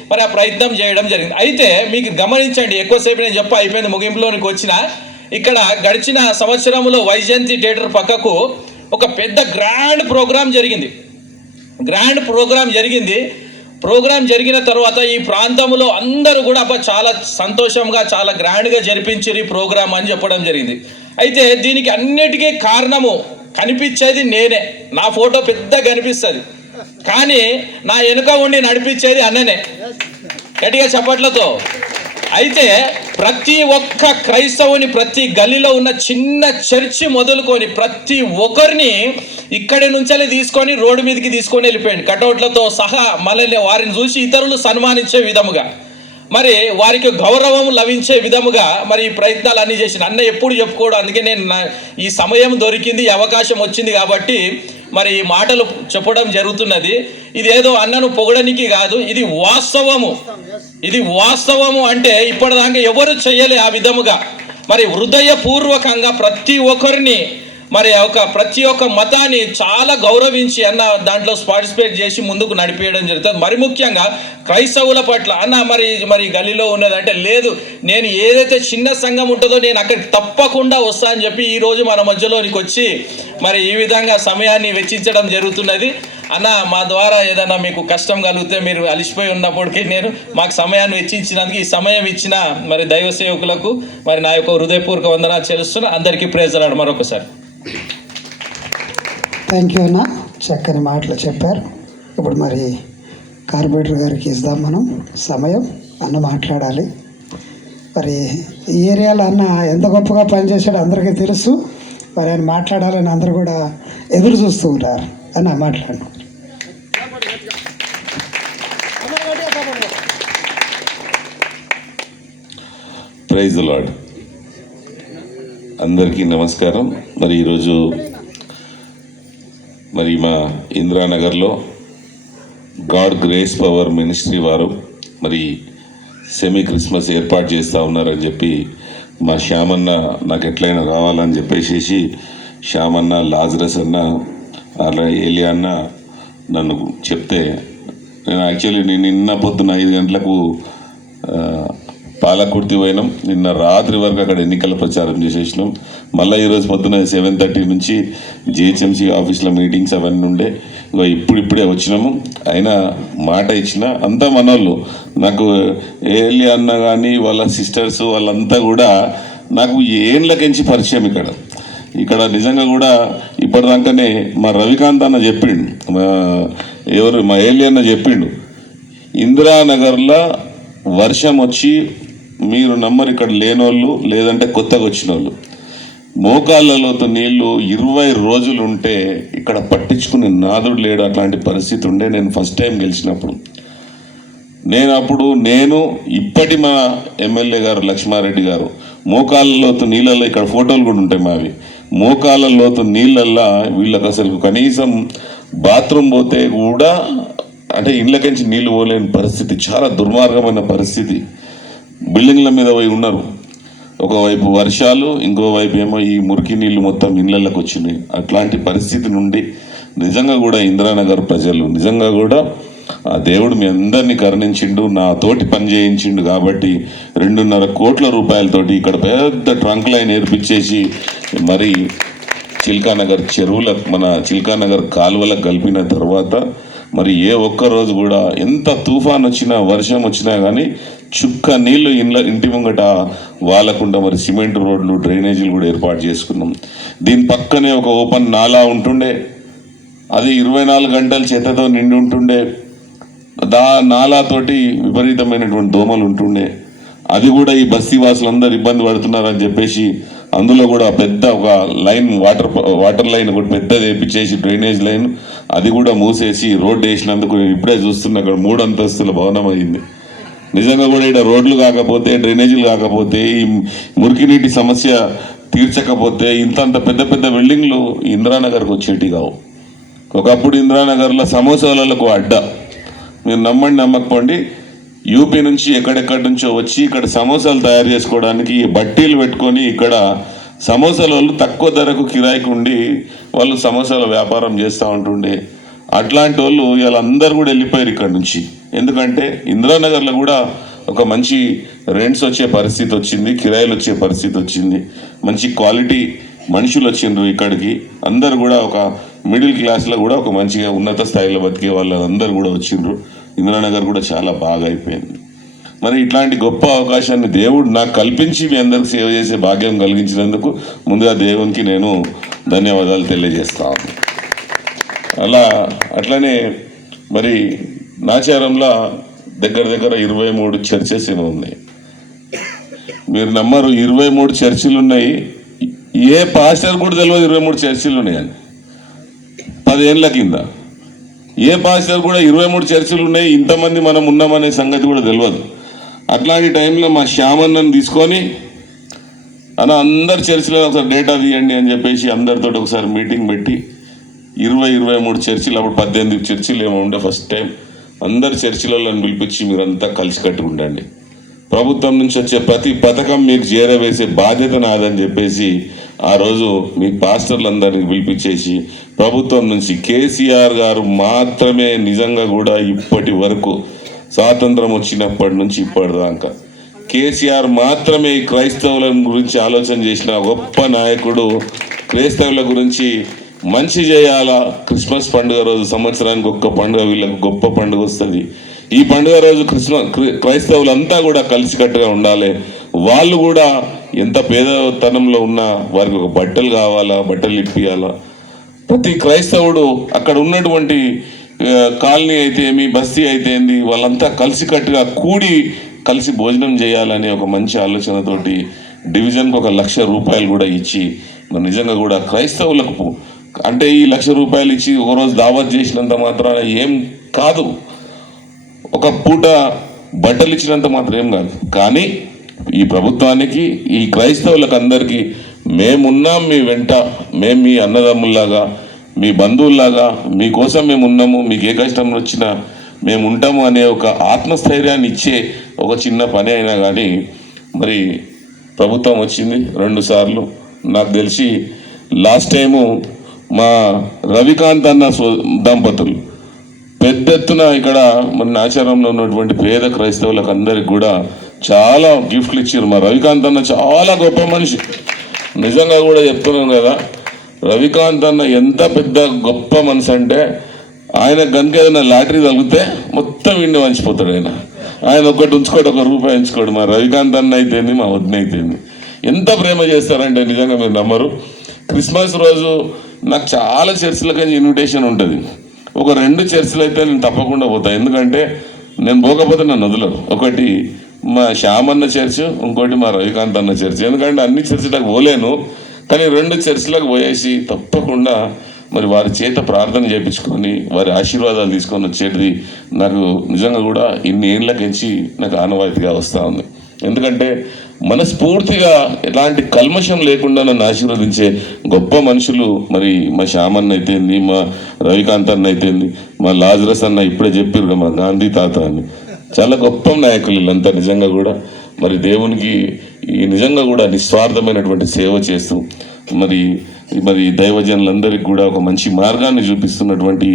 మరి ఆ ప్రయత్నం చేయడం జరిగింది. అయితే మీకు గమనించండి, ఎక్కువసేపు నేను అయిపోయింది, ముగింపులోనికి వచ్చిన ఇక్కడ గడిచిన సంవత్సరంలో వైజయంతి థియేటర్ పక్కకు ఒక పెద్ద గ్రాండ్ ప్రోగ్రాం జరిగింది. ప్రోగ్రాం జరిగిన తర్వాత ఈ ప్రాంతంలో అందరూ కూడా చాలా సంతోషంగా చాలా గ్రాండ్గా జరిపించారు ఈ ప్రోగ్రాం అని చెప్పడం జరిగింది. అయితే దీనికి అన్నిటికీ కారణము కనిపించేది నేనే. నా ఫోటో పెద్ద కనిపిస్తుంది, కానీ నా వెనుక ఉండి నడిపించేది అన్ననే, గట్టిగా చప్పట్లతో. అయితే ప్రతి ఒక్క క్రైస్తవుని ప్రతి గల్లీలో ఉన్న చిన్న చర్చి మొదలుకొని ప్రతి ఒక్కరిని ఇక్కడి నుంచి తీసుకొని రోడ్డు మీదకి తీసుకొని వెళ్ళిపోయింది, కటౌట్లతో సహా. మళ్ళీ వారిని చూసి ఇతరులు సన్మానించే విధముగా, మరి వారికి గౌరవం లభించే విధముగా మరి ఈ ప్రయత్నాలు అన్నీ చేసిన అన్న ఎప్పుడు చెప్పుకోవడం. అందుకే నేను ఈ సమయం దొరికింది, ఈ అవకాశం వచ్చింది కాబట్టి మరి ఈ మాటలు చెప్పడం జరుగుతున్నది. ఇదేదో అన్నను పొగడనికి కాదు, ఇది వాస్తవము అంటే ఇప్పటిదాకా ఎవరు చేయలే ఆ విధముగా. మరి హృదయపూర్వకంగా ప్రతి ఒక్కరిని మరి ప్రతి ఒక్క మతాన్ని చాలా గౌరవించి అన్న దాంట్లో పార్టిసిపేట్ చేసి ముందుకు నడిపేయడం జరుగుతుంది. మరి ముఖ్యంగా క్రైస్తవుల పట్ల అన్న మరి గలీలో ఉన్నదంటే లేదు, నేను ఏదైతే చిన్న సంఘం ఉంటుందో నేను అక్కడికి తప్పకుండా వస్తా అని చెప్పి ఈరోజు మన మధ్యలోనికి వచ్చి మరి ఈ విధంగా సమయాన్ని వెచ్చించడం జరుగుతున్నది. అన్న, మా ద్వారా ఏదైనా మీకు కష్టం కలిగితే మీరు అలిసిపోయి ఉన్నప్పటికీ నేను మాకు సమయాన్ని వెచ్చించినందుకు, ఈ సమయం ఇచ్చిన మరి దైవ సేవకులకు మరి నా యొక్క హృదయపూర్వక వందనాలు చెల్లిస్తున్నా. అందరికీ ప్రైజ్ లార్డ్ మరొకసారి. థ్యాంక్ యూ అన్న, చక్కని మాటలు చెప్పారు. ఇప్పుడు మరి కార్పొరేటర్ గారికి ఇద్దాం మనం సమయం. అన్న మాట్లాడాలి. మరి ఈ ఏరియాలో అన్న ఎంత గొప్పగా పనిచేశాడో అందరికీ తెలుసు. మరి ఆయన మాట్లాడాలని అందరూ కూడా ఎదురు చూస్తూ ఉంటారు. అన్న మాట్లాడు. Praise the Lord. అందరికీ నమస్కారం. మరి ఈరోజు మరి మా ఇందిరానగర్లో గాడ్ గ్రేస్ పవర్ మినిస్ట్రీ వారు మరి సెమీ క్రిస్మస్ ఏర్పాటు చేస్తూ ఉన్నారని చెప్పి మా శ్యామన్న నాకు ఎట్లయినా రావాలని చెప్పేసి శ్యామన్న, లాజరస్ అన్న, అలా ఏలియా అన్న నన్ను చెప్తే నేను యాక్చువల్లీ నిన్న పొద్దున్న 5 గంటలకు పాలకుర్తి పోయినాం. నిన్న రాత్రి వరకు అక్కడ ఎన్నికల ప్రచారం చేసేసినాం. మళ్ళీ ఈరోజు పొద్దున 7:30 నుంచి జిహెచ్ఎంసీ ఆఫీస్లో మీటింగ్స్ అవన్నీ ఉండే. ఇప్పుడే వచ్చినాము. అయినా మాట ఇచ్చిన అంతా మనోళ్ళు. నాకు ఏలి అన్న కానీ వాళ్ళ సిస్టర్స్ వాళ్ళంతా కూడా నాకు ఏండ్లకెంచి పరిచయం. ఇక్కడ నిజంగా కూడా ఇప్పటిదాకానే మా రవికాంత్ అన్న చెప్పిండు, మా ఏలి అన్న చెప్పిండు, ఇందిరానగర్లో వర్షం వచ్చి మీరు నమ్మరు, ఇక్కడ లేనోళ్ళు లేదంటే కొత్తగా వచ్చిన వాళ్ళు మోకాళ్ళలోతో నీళ్లు 20 రోజులు ఉంటే ఇక్కడ పట్టించుకునే నాదుడు లేడు. అట్లాంటి పరిస్థితి ఉండే నేను ఫస్ట్ టైం గెలిచినప్పుడు. నేను ఇప్పటి మా ఎమ్మెల్యే గారు లక్ష్మారెడ్డి గారు మోకాళ్ళలోతు నీళ్ళల్లో, ఇక్కడ ఫోటోలు కూడా ఉంటాయి మావి, మోకాళ్ళలోతు నీళ్ళల్లో వీళ్ళకి అసలు కనీసం బాత్రూమ్ పోతే కూడా అంటే ఇళ్ళకించి నీళ్లు పోలేని పరిస్థితి, చాలా దుర్మార్గమైన పరిస్థితి. బిల్డింగ్ల మీద పోయి ఉన్నారు. ఒకవైపు వర్షాలు, ఇంకోవైపు ఏమో ఈ మురికి నీళ్లు మొత్తం ఇళ్ళకి వచ్చినాయి. అట్లాంటి పరిస్థితి నుండి నిజంగా కూడా ఇందిరానగర్ ప్రజలు నిజంగా కూడా ఆ దేవుడు మీ అందరినీ కరుణించిండు, నా తోటి పని చేయించిండు. కాబట్టి 2.5 కోట్ల రూపాయలతోటి ఇక్కడ పెద్ద ట్రంక్ లైన్ ఏర్పించేసి మరి చిల్కానగర్ చెరువులకు, మన చిల్కానగర్ కాలువలకు కలిపిన తర్వాత మరి ఏ ఒక్కరోజు కూడా ఎంత తుఫాన్ వచ్చినా వర్షం వచ్చినా కానీ చుక్క నీళ్లు ఇంటి ముంగట వాళ్ళకుండా మరి సిమెంట్ రోడ్లు, డ్రైనేజీలు కూడా ఏర్పాటు చేసుకున్నాం. దీని పక్కనే ఒక ఓపెన్ నాలా ఉంటుండే, అది 24 గంటలు చెత్తతో నిండి ఉంటుండే. నాలాతోటి విపరీతమైనటువంటి దోమలు ఉంటుండే. అది కూడా ఈ బస్తీ వాసులందరూ ఇబ్బంది పడుతున్నారని చెప్పేసి అందులో కూడా పెద్ద ఒక లైన్, వాటర్ లైన్ ఒకటి పెద్దది వేయించేసి డ్రైనేజ్ లైన్ అది కూడా మూసేసి రోడ్డు వేసినందుకు ఇప్పుడే చూస్తున్నా అక్కడ 3 అంతస్తుల భవనం అయింది. నిజంగా కూడా ఇక్కడ రోడ్లు కాకపోతే, డ్రైనేజీలు కాకపోతే, ఈ మురికి నీటి సమస్య తీర్చకపోతే ఇంతంత పెద్ద పెద్ద బిల్డింగ్లు ఇందిరానగర్కి వచ్చేటి కావు. ఒకప్పుడు ఇందిరానగర్లో సమోసాలకు అడ్డా, మీరు నమ్మండి నమ్మకపోండి, యూపీ నుంచి ఎక్కడెక్కడి నుంచో వచ్చి ఇక్కడ సమోసాలు తయారు చేసుకోవడానికి బట్టీలు పెట్టుకొని ఇక్కడ సమోసాల వాళ్ళు తక్కువ ధరకు కిరాయికి ఉండి వాళ్ళు సమోసాల వ్యాపారం చేస్తూ ఉంటుండే. అట్లాంటి వాళ్ళు వీళ్ళందరూ కూడా వెళ్ళిపోయారు ఇక్కడ నుంచి. ఎందుకంటే ఇందిరానగర్లో కూడా ఒక మంచి రెంట్స్ వచ్చే పరిస్థితి వచ్చింది, కిరాయిలు వచ్చే పరిస్థితి వచ్చింది, మంచి క్వాలిటీ మనుషులు వచ్చిండ్రు ఇక్కడికి. అందరు కూడా ఒక మిడిల్ క్లాస్లో కూడా ఒక మంచిగా ఉన్నత స్థాయిలో బతికే వాళ్ళందరూ కూడా వచ్చిండ్రు. ఇందిరానగర్ కూడా చాలా బాగా అయిపోయింది. మరి ఇట్లాంటి గొప్ప అవకాశాన్ని దేవుడు నాకు కల్పించి మీ అందరికి సేవ చేసే భాగ్యం కలిగించినందుకు ముందుగా దేవునికి నేను ధన్యవాదాలు తెలియజేస్తాను. అట్లనే మరి నాచారంలో దగ్గర 23 చర్చెస్ ఏమో ఉన్నాయి. మీరు నమ్మరు, 23 చర్చిలు ఉన్నాయి. ఏ పాస్టర్ కూడా తెలియదు 23 చర్చిలు ఉన్నాయని. 10 ఏళ్ళ కింద ఏ పాస్టర్ కూడా 23 చర్చిలు ఉన్నాయి, ఇంతమంది మనం ఉన్నామనే సంగతి కూడా తెలియదు. అట్లాంటి టైంలో మా శ్యామన్నను తీసుకొని అందరు చర్చిలో ఒకసారి డేటా తీయండి అని చెప్పేసి అందరితో ఒకసారి మీటింగ్ పెట్టి 23 చర్చిలు, అప్పుడు 18 చర్చిలు ఏమో ఉండే ఫస్ట్ టైం, అందరు చర్చిలలో పిలిపించి మీరంతా కలిసి కట్టుకుంటండి, ప్రభుత్వం నుంచి వచ్చే ప్రతి పథకం మీకు చేరవేసే బాధ్యత నాదని చెప్పేసి ఆ రోజు మీ పాస్టర్లందరినీ పిలిపించేసి ప్రభుత్వం నుంచి కేసీఆర్ గారు మాత్రమే నిజంగా కూడా ఇప్పటి వరకు స్వాతంత్రం వచ్చినప్పటి నుంచి ఇప్పటిదాకా కేసీఆర్ మాత్రమే ఈ క్రైస్తవుల గురించి ఆలోచన చేసిన గొప్ప నాయకుడు. క్రైస్తవుల గురించి మంచి చేయాలా, క్రిస్మస్ పండుగ రోజు సంవత్సరానికి ఒక్క పండుగ, వీళ్ళకు గొప్ప పండుగ వస్తుంది. ఈ పండుగ రోజు క్రైస్తవులంతా కూడా కలిసికట్టుగా ఉండాలి. వాళ్ళు కూడా ఎంత పేదతనంలో ఉన్నా వారికి ఒక బట్టలు కావాలా, బట్టలు ఇప్పియాలా. ప్రతి క్రైస్తవుడు అక్కడ ఉన్నటువంటి కాలనీ అయితే ఏమి, బస్తీ అయితే ఏంది, వాళ్ళంతా కలిసికట్టుగా కలిసి భోజనం చేయాలనే ఒక మంచి ఆలోచనతోటి డివిజన్కి 1,00,000 రూపాయలు కూడా ఇచ్చి మరి నిజంగా కూడా క్రైస్తవులకు అంటే ఈ 1,00,000 రూపాయలు ఇచ్చి ఒకరోజు దావత్ చేసినంత మాత్రాన ఏం కాదు, ఒక పూట బట్టలు ఇచ్చినంత మాత్రం ఏం కాదు. కానీ ఈ ప్రభుత్వానికి, ఈ క్రైస్తవులకు అందరికీ మేమున్నాం మీ వెంట, మేము మీ అన్నదమ్ముల్లాగా, మీ బంధువుల్లాగా మీకోసం మేము ఉన్నాము, మీకు ఏ కష్టం వచ్చినా మేము ఉంటాము అనే ఒక ఆత్మస్థైర్యాన్ని ఇచ్చే ఒక చిన్న పని అయినా కానీ మరి ప్రభుత్వం వచ్చింది 2 సార్లు. నాకు తెలిసి లాస్ట్ టైము మా రవికాంత్ అన్న దంపతులు పెద్ద ఎత్తున ఇక్కడ మన ఆచారంలో ఉన్నటువంటి పేద క్రైస్తవులకు అందరికి కూడా చాలా గిఫ్ట్లు ఇచ్చారు. మా రవికాంత్ అన్న చాలా గొప్ప మనిషి. నిజంగా కూడా చెప్తున్నాం కదా, రవికాంత్ అన్న ఎంత పెద్ద గొప్ప మనిషి అంటే ఆయన కనుక ఏదైనా లాటరీ తగిలితే మొత్తం ఇండి వంచిపోతాడు. ఆయన ఒకటి ఉంచుకోడు, ₹1 ఉంచుకోడు. మా రవికాంత్ అన్న అయితేంది, మా వదిన అయితేంది, ఎంత ప్రేమ చేస్తారంటే నిజంగా మీరు నమ్మరు. క్రిస్మస్ రోజు నాకు చాలా చర్చిలకి ఇన్విటేషన్ ఉంటుంది. ఒక 2 చర్చిలు అయితే నేను తప్పకుండా పోతాను. ఎందుకంటే నేను పోకపోతే నన్ను వదలరు. ఒకటి మా శ్యామన్న చర్చ్, ఇంకోటి మా రవికాంత్ అన్న చర్చ్. ఎందుకంటే అన్ని చర్చిలకు పోలేను, కానీ 2 చర్చిలకు పోయేసి తప్పకుండా మరి వారి చేత ప్రార్థన చేయించుకొని వారి ఆశీర్వాదాలు తీసుకొని వచ్చేది నాకు నిజంగా కూడా ఇన్ని ఏళ్ళకించి నాకు ఆనవాయితీగా వస్తూ ఉంది. ఎందుకంటే మనస్ఫూర్తిగా ఎలాంటి కల్మషం లేకుండా నన్ను ఆశీర్వదించే గొప్ప మనుషులు మరి మా శ్యామన్న అయితేంది, మా రవికాంత్ అన్న అయితేంది, మా లాజరస్ అన్న ఇప్పుడే చెప్పారు మా గాంధీ తాత అని. చాలా గొప్ప నాయకులు వీళ్ళంతా నిజంగా కూడా. మరి దేవునికి ఈ నిజంగా కూడా నిస్వార్థమైనటువంటి సేవ చేస్తూ మరి దైవజనులందరికీ కూడా ఒక మంచి మార్గాన్ని చూపిస్తున్నటువంటి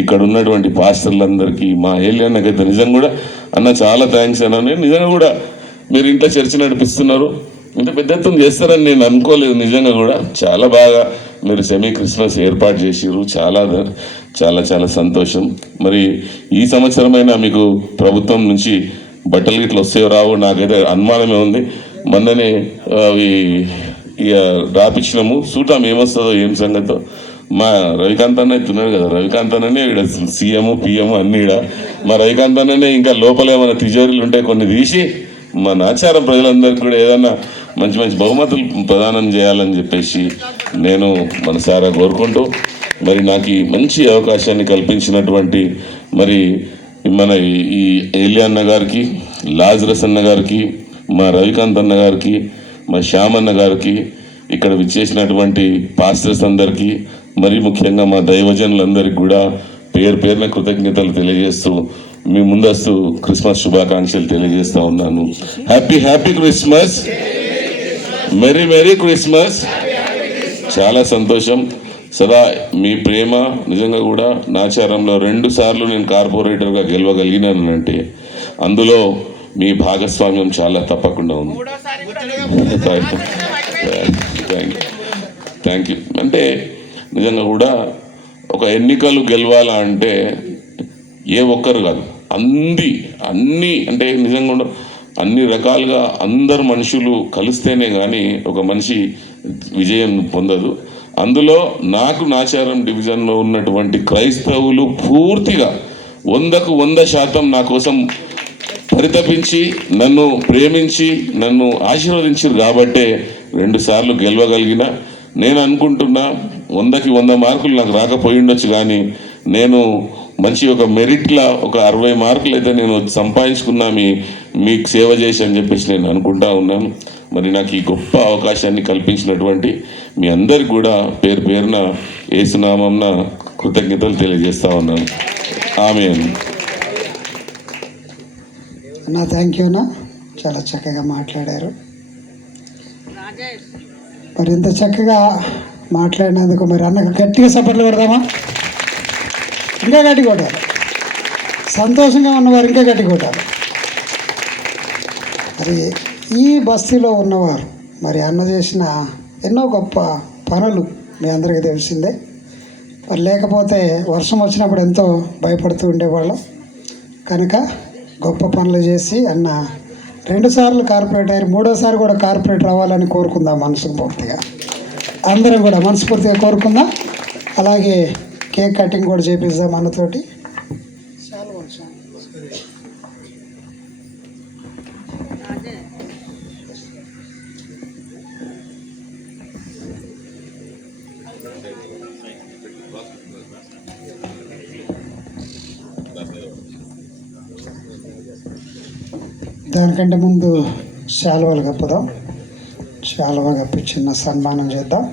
ఇక్కడ ఉన్నటువంటి పాస్టర్లందరికీ, మా ఏలియన్నకైతే నిజంగా కూడా అన్న చాలా థ్యాంక్స్ అన్న. నేను నిజంగా కూడా మీరు ఇంట్లో చర్చ నడిపిస్తున్నారు, ఇంత పెద్ద ఎత్తున చేస్తారని నేను అనుకోలేదు. నిజంగా కూడా చాలా బాగా మీరు సెమీ క్రిస్మస్ ఏర్పాటు చేసిర్రు. చాలా చాలా చాలా సంతోషం. మరి ఈ సంవత్సరమైనా మీకు ప్రభుత్వం నుంచి బట్టలు ఇట్లా వస్తాయో రావో నాకైతే అనుమానమే ఉంది. మొన్ననే అవి ఇక రాపించినాము, చూద్దాం ఏమొస్తుందో ఏం సంగతో. మా రవికాంత్ అన్న ఇస్తున్నాడు కదా, రవికాంత్ అన్ననే ఇక్కడ సీఎం పిఎం అన్ని ఇక్కడ. మా రవికాంత్ అన్ననే ఇంకా లోపల ఏమైనా తిజోరీలు ఉంటే కొన్ని తీసి మన ఆచారం ప్రజలందరికీ కూడా ఏదన్నా మంచి మంచి బహుమతులు ప్రదానం చేయాలని చెప్పేసి నేను మనసారా కోరుకుంటూ మరి నాకు ఈ మంచి అవకాశాన్ని కల్పించినటువంటి మరి మన ఈ ఏలియా అన్న గారికి, లాజరస్ అన్న గారికి, మా రవికాంత్ అన్న గారికి, మా శ్యామన్న గారికి, ఇక్కడ విచ్చేసినటువంటి పాస్టర్స్ అందరికీ, మరి ముఖ్యంగా మా దైవజనులందరికీ కూడా పేరున కృతజ్ఞతలు తెలియజేస్తూ మీ ముందస్తు క్రిస్మస్ శుభాకాంక్షలు తెలియజేస్తూ ఉన్నాను. Happy Christmas, merry Christmas. చాలా సంతోషం. సదా మీ ప్రేమ నిజంగా కూడా నాచారంలో 2 సార్లు నేను కార్పొరేటర్గా గెలవగలిగినానంటే అందులో మీ భాగస్వామ్యం చాలా తప్పకుండా ఉంది. Thank you. అంటే నిజంగా కూడా ఒక ఎన్నికలు గెలవాలా అంటే ఏ ఒక్కరు కాదు, అన్ని అంటే నిజంగా అన్ని రకాలుగా అందరు మనుషులు కలిస్తేనే కానీ ఒక మనిషి విజయం పొందదు. అందులో నాకు నాచారం డివిజన్లో ఉన్నటువంటి క్రైస్తవులు పూర్తిగా 100కు 100% నా కోసం పరితపించి నన్ను ప్రేమించి నన్ను ఆశీర్వదించారు కాబట్టే 2 సార్లు గెలవగలిగిన. నేను అనుకుంటున్నా 100కి 100 మార్కులు నాకు రాకపోయి ఉండొచ్చు, కానీ నేను మంచి ఒక మెరిట్లా ఒక 60 మార్కులు అయితే నేను సంపాదించుకున్నా మీకు సేవ చేసి అని చెప్పేసి నేను అనుకుంటా ఉన్నాను. మరి నాకు ఈ గొప్ప అవకాశాన్ని కల్పించినటువంటి మీ అందరికి కూడా పేరున యేసునామంన కృతజ్ఞతలు తెలియజేస్తా ఉన్నాను. ఆమేన్. అన్నా థ్యాంక్ యూ అన్నా, చాలా చక్కగా మాట్లాడారు. మరి ఇంత చక్కగా మాట్లాడినందుకు మరి అన్నకు గట్టిగా సపోర్ట్లు కొడదామా? ఇంకా గట్టి కొట్టాలి. సంతోషంగా ఉన్నవారు ఇంకా గట్టి కొట్టాలి. మరి ఈ బస్తీలో ఉన్నవారు మరి అన్న చేసిన ఎన్నో గొప్ప పనులు మీ అందరికీ తెలిసిందే. మరి లేకపోతే వర్షం వచ్చినప్పుడు ఎంతో భయపడుతూ ఉండేవాళ్ళం. కనుక గొప్ప పనులు చేసి అన్న 2 సార్లు కార్పొరేట్ అయ్యారు, 3వ సారి కూడా కార్పొరేట్ అవ్వాలని కోరుకుందాం మనస్ఫూర్తిగా. అందరం కూడా మనస్ఫూర్తిగా కోరుకుందాం. అలాగే కేక్ కటింగ్ కూడా చేపిద్దాం అన్నతోటి. దానికంటే ముందు శాలువాలు కప్పుదాం. శాలువా కప్పి చిన్న సన్మానం చేద్దాం.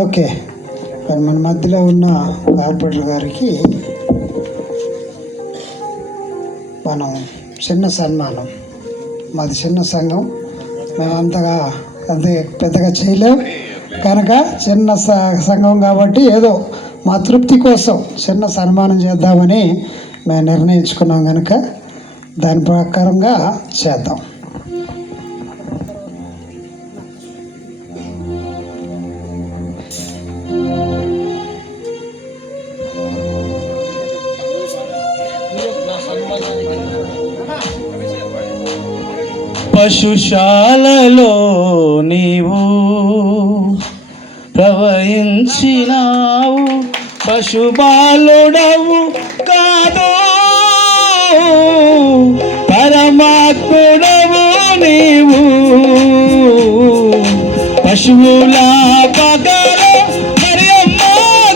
ఓకే, మరి మన మధ్యలో ఉన్న కార్పొరేటర్ గారికి మనం చిన్న సన్మానం. మాది చిన్న సంఘం, మేము అంతగా పెద్దగా చేయలేం కనుక చిన్న సంఘం కాబట్టి ఏదో మా తృప్తి కోసం చిన్న సన్మానం చేద్దామని మేము నిర్ణయించుకున్నాం కనుక దాని ప్రకారంగా చేద్దాం. పశుశాలలో నీవు ప్రవహించినావు, పశుబాలుడవు కాదు, పరమాత్ముడవు నీవు. పశువుల పగల మరియమ్మ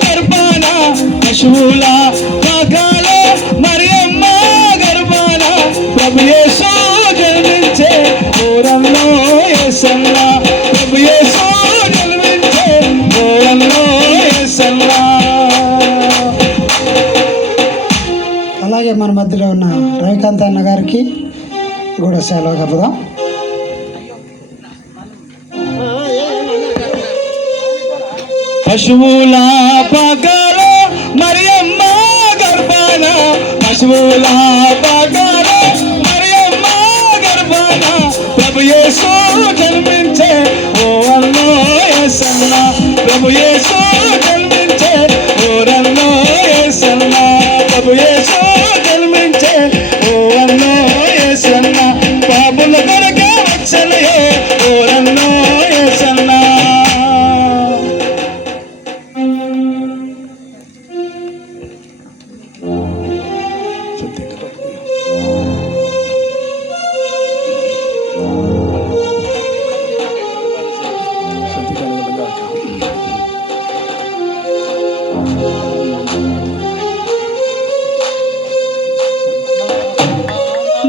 గర్భాన, పశువుల పగల మరియమ్మ గర్భాన ప్రభు యేసు జన్మించే ఘోరంలో యేసయ్య, ప్రభు యేసు జన్మించే ఘోరంలో యేసయ్య. అలాగే మన మధ్యలో ఉన్న రవికాంత్ అన్న గారికి కూడా సెలవు కప్పుదాం. పశువుల పగల మరియమ్మ గర్భాన, పశువుల పగల మరియమ్మ గర్భాన ప్రభు యేసు జన్మించే ఘోరంలో యేసయ్య, ప్రభు యేసు జన్మించే ఘోరంలో యేసయ్య, ప్రభు యేసు జన్మించే ఘోరంలో యేసయ్య. పాపుల కొరకే వచ్చెనయే ఘోరంలో యేసయ్య.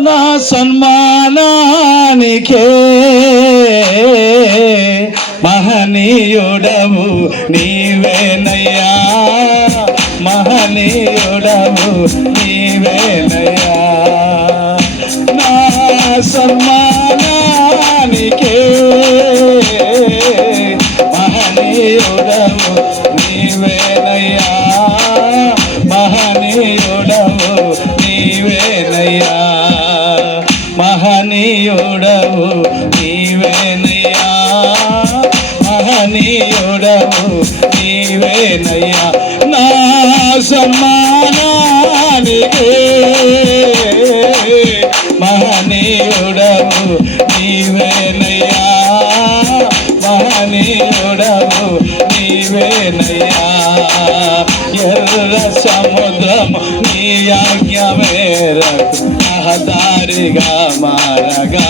నా సన్మానానికే మహనీయుడవు నీవేనయ్యా, మహనీయుడవు నీవేనయ్యా. నా సన్మానానికే మహనీయుడవు నీవేనయ్యా, మహనీయుడవు నీవేనయ్యా, మహనీయుడవు నీవేనయ్యా, మహనీయుడవు నీవేనయ్యా. నా సన్మానానికే మహనీయుడవు నీవేనయ్యా, మహనీయుడవు నీవేనయ్యా. ఎర్ర సముద్రము నీ ఆజ్ఞ మేర కొరకు రహదారిగా మారగా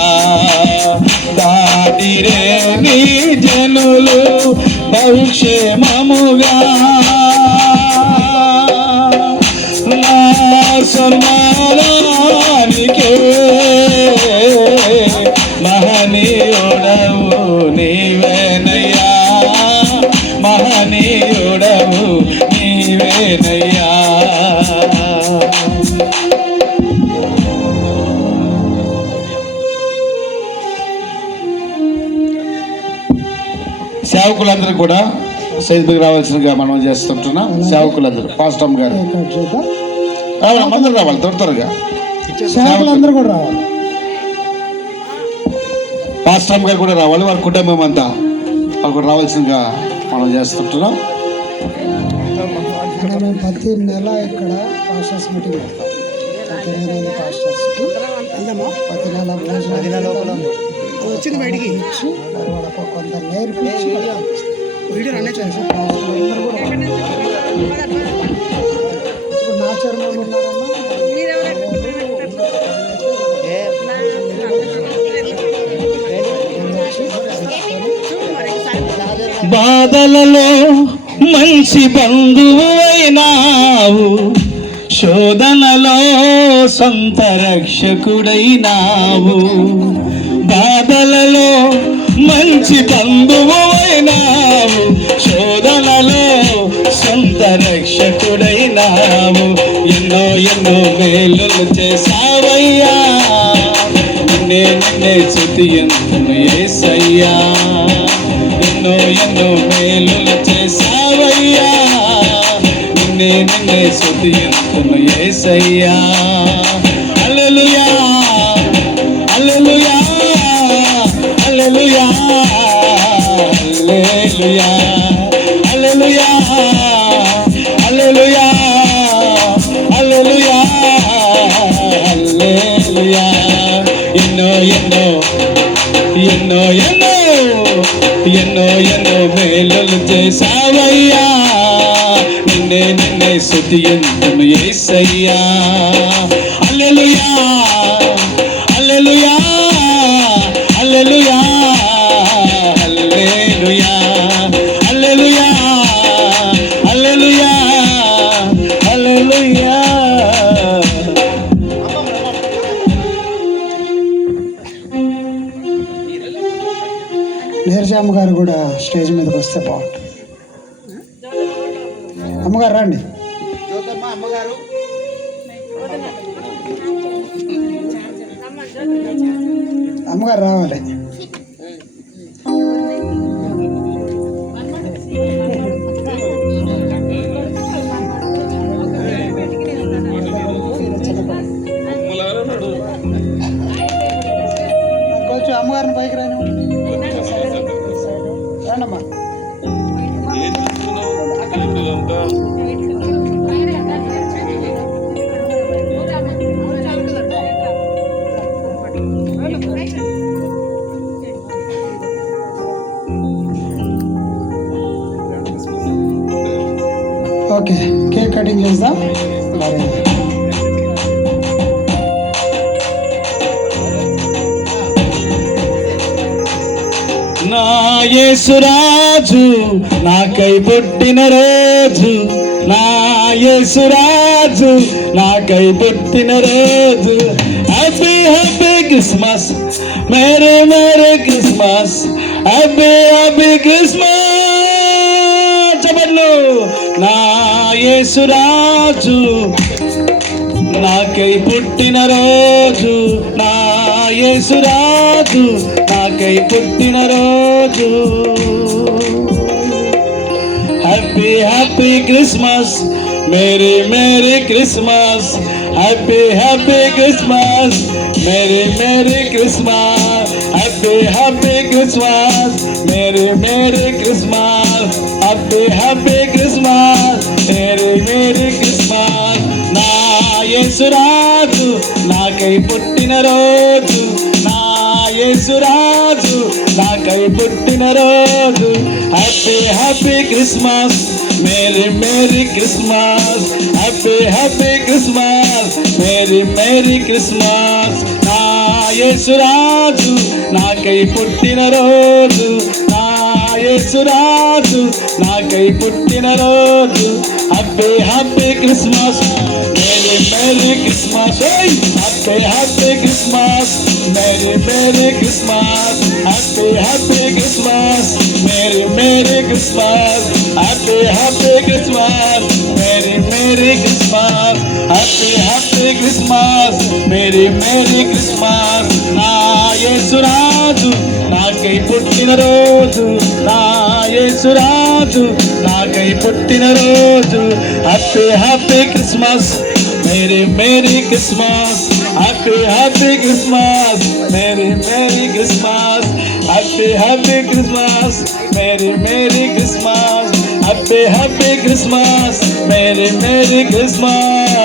దాటిరే నీ జనులు బహుక్షేమముగా నా సన్మానానికే మహనీయుడవు నీవేనయ్యా, మహనీయుడవు నీవేనయ్యా. సేవకులందరూ కూడా సైద్కి రావాల్సిందిగా మనం చేస్తుంటున్నాం. సేవకులందరూ పాస్టమ్ గారు కట్ చేద్దాం. అందరూ రావాలి, త్వరగా సేవకులందరూ కూడా రావాలి. పాస్టమ్ గారు కూడా రావాలి, వారి కుటుంబం అంతా వాళ్ళు కూడా రావాల్సిందిగా మనం చేస్తుంటున్నాం. మేము ప్రతి నెల ఇక్కడ పాస్టర్స్ మీటింగ్ పెడతాం. ప్రతి నెల పాస్టర్స్కి ప్రతి నెల భోజనం వచ్చింది బయటికి ఇచ్చి వాళ్ళకు కొంత నేర్పించి ఇప్పుడు నా చర్మలు బాధలలో మంచి బంధువు అయినావు, శోధనలో సొంత రక్షకుడైనావు. బాధలలో మంచి బంధువు అయినావు, శోధనలో సొంత రక్షకుడైనావు. ఎన్నో ఎన్నో మేలులు చేసావయ్యా, నిన్నే స్తుతింతును యేసయ్యా. ఎన్నో ఎన్నో మేలులు చేసావయ్యా, నిన్నే స్తుతింతును యేసయ్యా. హల్లెలూయా హల్లెలూయా హల్లెలూయా హల్లెలూయా హల్లెలూయా హల్లెలూయా హల్లెలూయా హల్లెలూయా. ఎన్నో ఎన్నో ఎన్నో ఎన్నో ఎన్నో ఎన్నో మేలులు చేసావయ్యా, నిన్నే స్తుతింతును యేసయ్యా. హల్లెలూయా హల్లెలూయా హల్లెలూయా హల్లెలూయా హల్లెలూయా హల్లెలూయా హల్లెలూయా. నీరజ అమ్మగారు కూడా స్టేజ్ మీదకి వస్తే బాగుంటుంది. అమ్మగారు రండి. అమ్మగారు రావాలి. కొంచెం అమ్మగారిని పైకి రాని రండమ్మా. ఓకే, కేక్ కటింగ్ చేద్దాం. మరి నా యేసురాజు నాకై పుట్టిన రోజు, నా యేసురాజు నాకై పుట్టిన రోజు. Happy happy Christmas, merry merry Christmas, happy happy Christmas. చెప్పండి. నా యేసురాజు నాకై పుట్టిన రోజు, నా యేసురాజు నాకై పుట్టిన రోజు. Happy happy Christmas, merry merry Christmas, happy happy Christmas, merry merry Christmas, happy happy Christmas, merry merry Christmas, happy happy Christmas, merry merry Christmas. నా యేసురాజు నాకై పుట్టిన రోజు, నా యేసురాజు నాకై పుట్టిన రోజు. Happy happy Christmas, merry merry Christmas, happy happy Christmas, merry merry Christmas. నా యేసురాజు నాకై పుట్టిన రోజు, నా యేసురాజు నాకై పుట్టిన రోజు. Happy happy Christmas, merry merry Christmas, happy happy Christmas, merry merry Christmas, happy happy Christmas, merry merry Christmas, happy happy Christmas, merry merry Christmas, happy happy Christmas, merry merry Christmas. నా యేసురాజు నాకై పుట్టిన రోజు, నా యేసురాజు నాకై పుట్టిన రోజు. Happy happy Christmas, merry merry Christmas, happy happy Christmas, merry merry Christmas, happy happy Christmas, merry merry Christmas, happy happy Christmas, merry merry Christmas,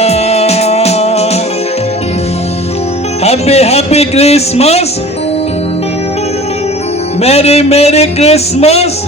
happy happy Christmas, merry merry Christmas.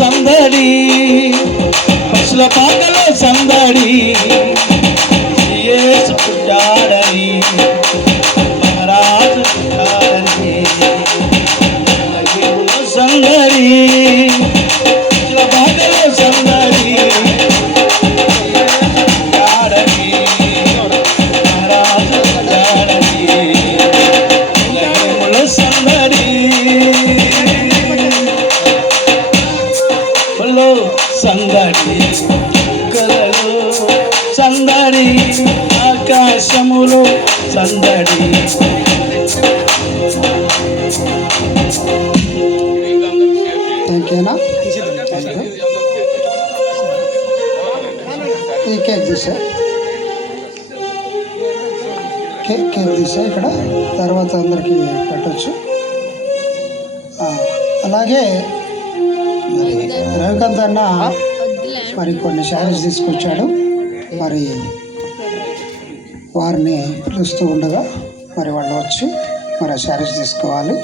సందడి పశుల పాకలో సందడి, యేసు పుట్టాడని మహారాజు పుట్టాడని. సందడి పశుల పాకలో సందడి, పుట్టాడని మహారాజు పుట్టాడని. సందడి సందడి కలలో సందడి, ఆకాశములో సందడి. ఇంకేనా ఈ కేక్ తీసా, కేక్ తీసా ఇక్కడ, తర్వాత అందరికీ పెట్టచ్చు. అలాగే మరి రవికాంత్ అన్న మరి కొన్ని శారీస్ తీసుకొచ్చాడు, మరి వారిని పిలుస్తూ ఉండగా మరి వాళ్ళు వచ్చి మరి ఆ శారీస్ తీసుకోవాలి.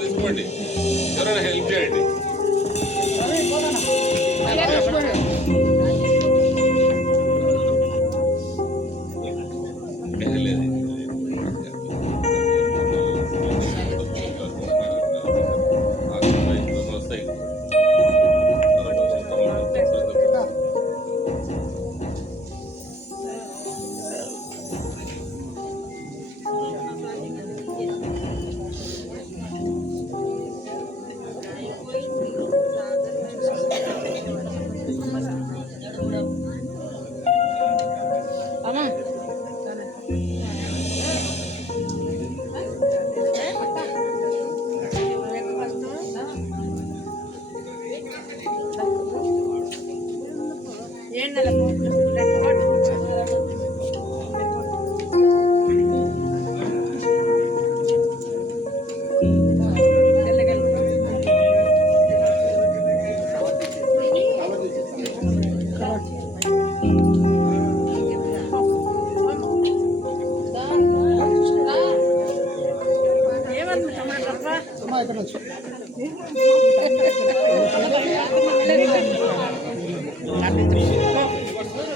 తీసుకోండి, ఎవరైనా హెల్ప్ చేయండి.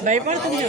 భయపడుతుంది.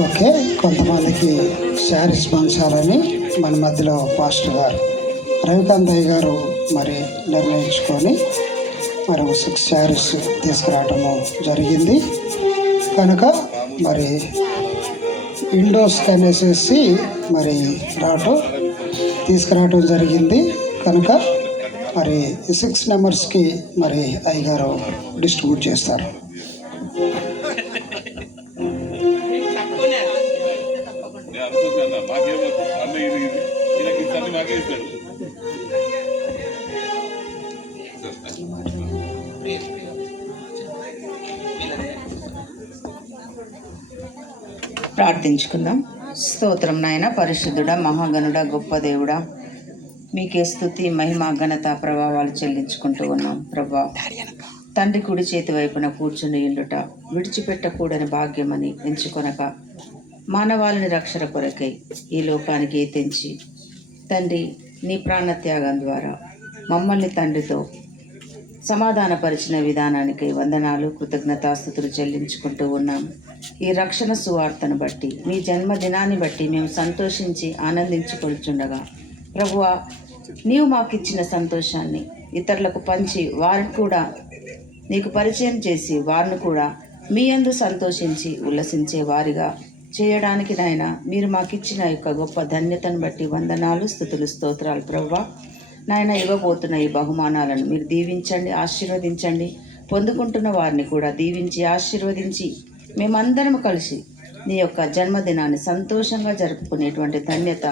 ఓకే, కొంతమందికి శారీస్ పంచాలని మన మధ్యలో పాస్టర్ గారు రవికాంత్ అయ్య గారు మరి నిర్ణయించుకొని మరి 6 శారీస్ తీసుకురావటము జరిగింది. కనుక మరి ఇండోస్కి అనేసి మరి తీసుకురావటం జరిగింది. కనుక మరి 6 నెంబర్స్కి మరి అయ్యగారు డిస్ట్రిబ్యూట్ చేస్తారు. ప్రార్థించుకుందాం. స్తోత్రం నాయన, పరిశుద్ధుడా, మహాగణుడా, గొప్ప దేవుడా, మీకే స్తుతి, మహిమ, ఘనత, ప్రభావాలు చెల్లించుకుంటూ ఉన్నాం. ప్రభా, తండ్రి కుడి చేతి వైపున కూర్చుని ఉండుట విడిచిపెట్టకూడని భాగ్యమని ఎంచుకొనక మానవాళిని రక్షణ కొరకై ఈ లోకానికి తెంచి తండ్రి నీ ప్రాణత్యాగం ద్వారా మమ్మల్ని తండ్రితో సమాధానపరిచిన విధానానికి వందనాలు, కృతజ్ఞతాస్తుతులు చెల్లించుకుంటూ ఉన్నాం. ఈ రక్షణ సువార్తను బట్టి, మీ జన్మదినాన్ని బట్టి మేము సంతోషించి ఆనందించుకొనిచుండగా ప్రభువా, నీవు మాకిచ్చిన సంతోషాన్ని ఇతరులకు పంచి వారిని కూడా నీకు పరిచయం చేసి వారిని కూడా మీ యందు సంతోషించి ఉల్లసించే వారిగా చేయడానికి నాయన మీరు మాకిచ్చిన యొక్క గొప్ప ధన్యతను బట్టి వందనాలు, స్తుతులు, స్తోత్రాలు. ప్రభువా నాయన, ఇవ్వబోతున్న ఈ బహుమానాలను మీరు దీవించండి, ఆశీర్వదించండి. పొందుకుంటున్న వారిని కూడా దీవించి ఆశీర్వదించి మేమందరం కలిసి నీ యొక్క జన్మదినాన్ని సంతోషంగా జరుపుకునేటువంటి ధన్యత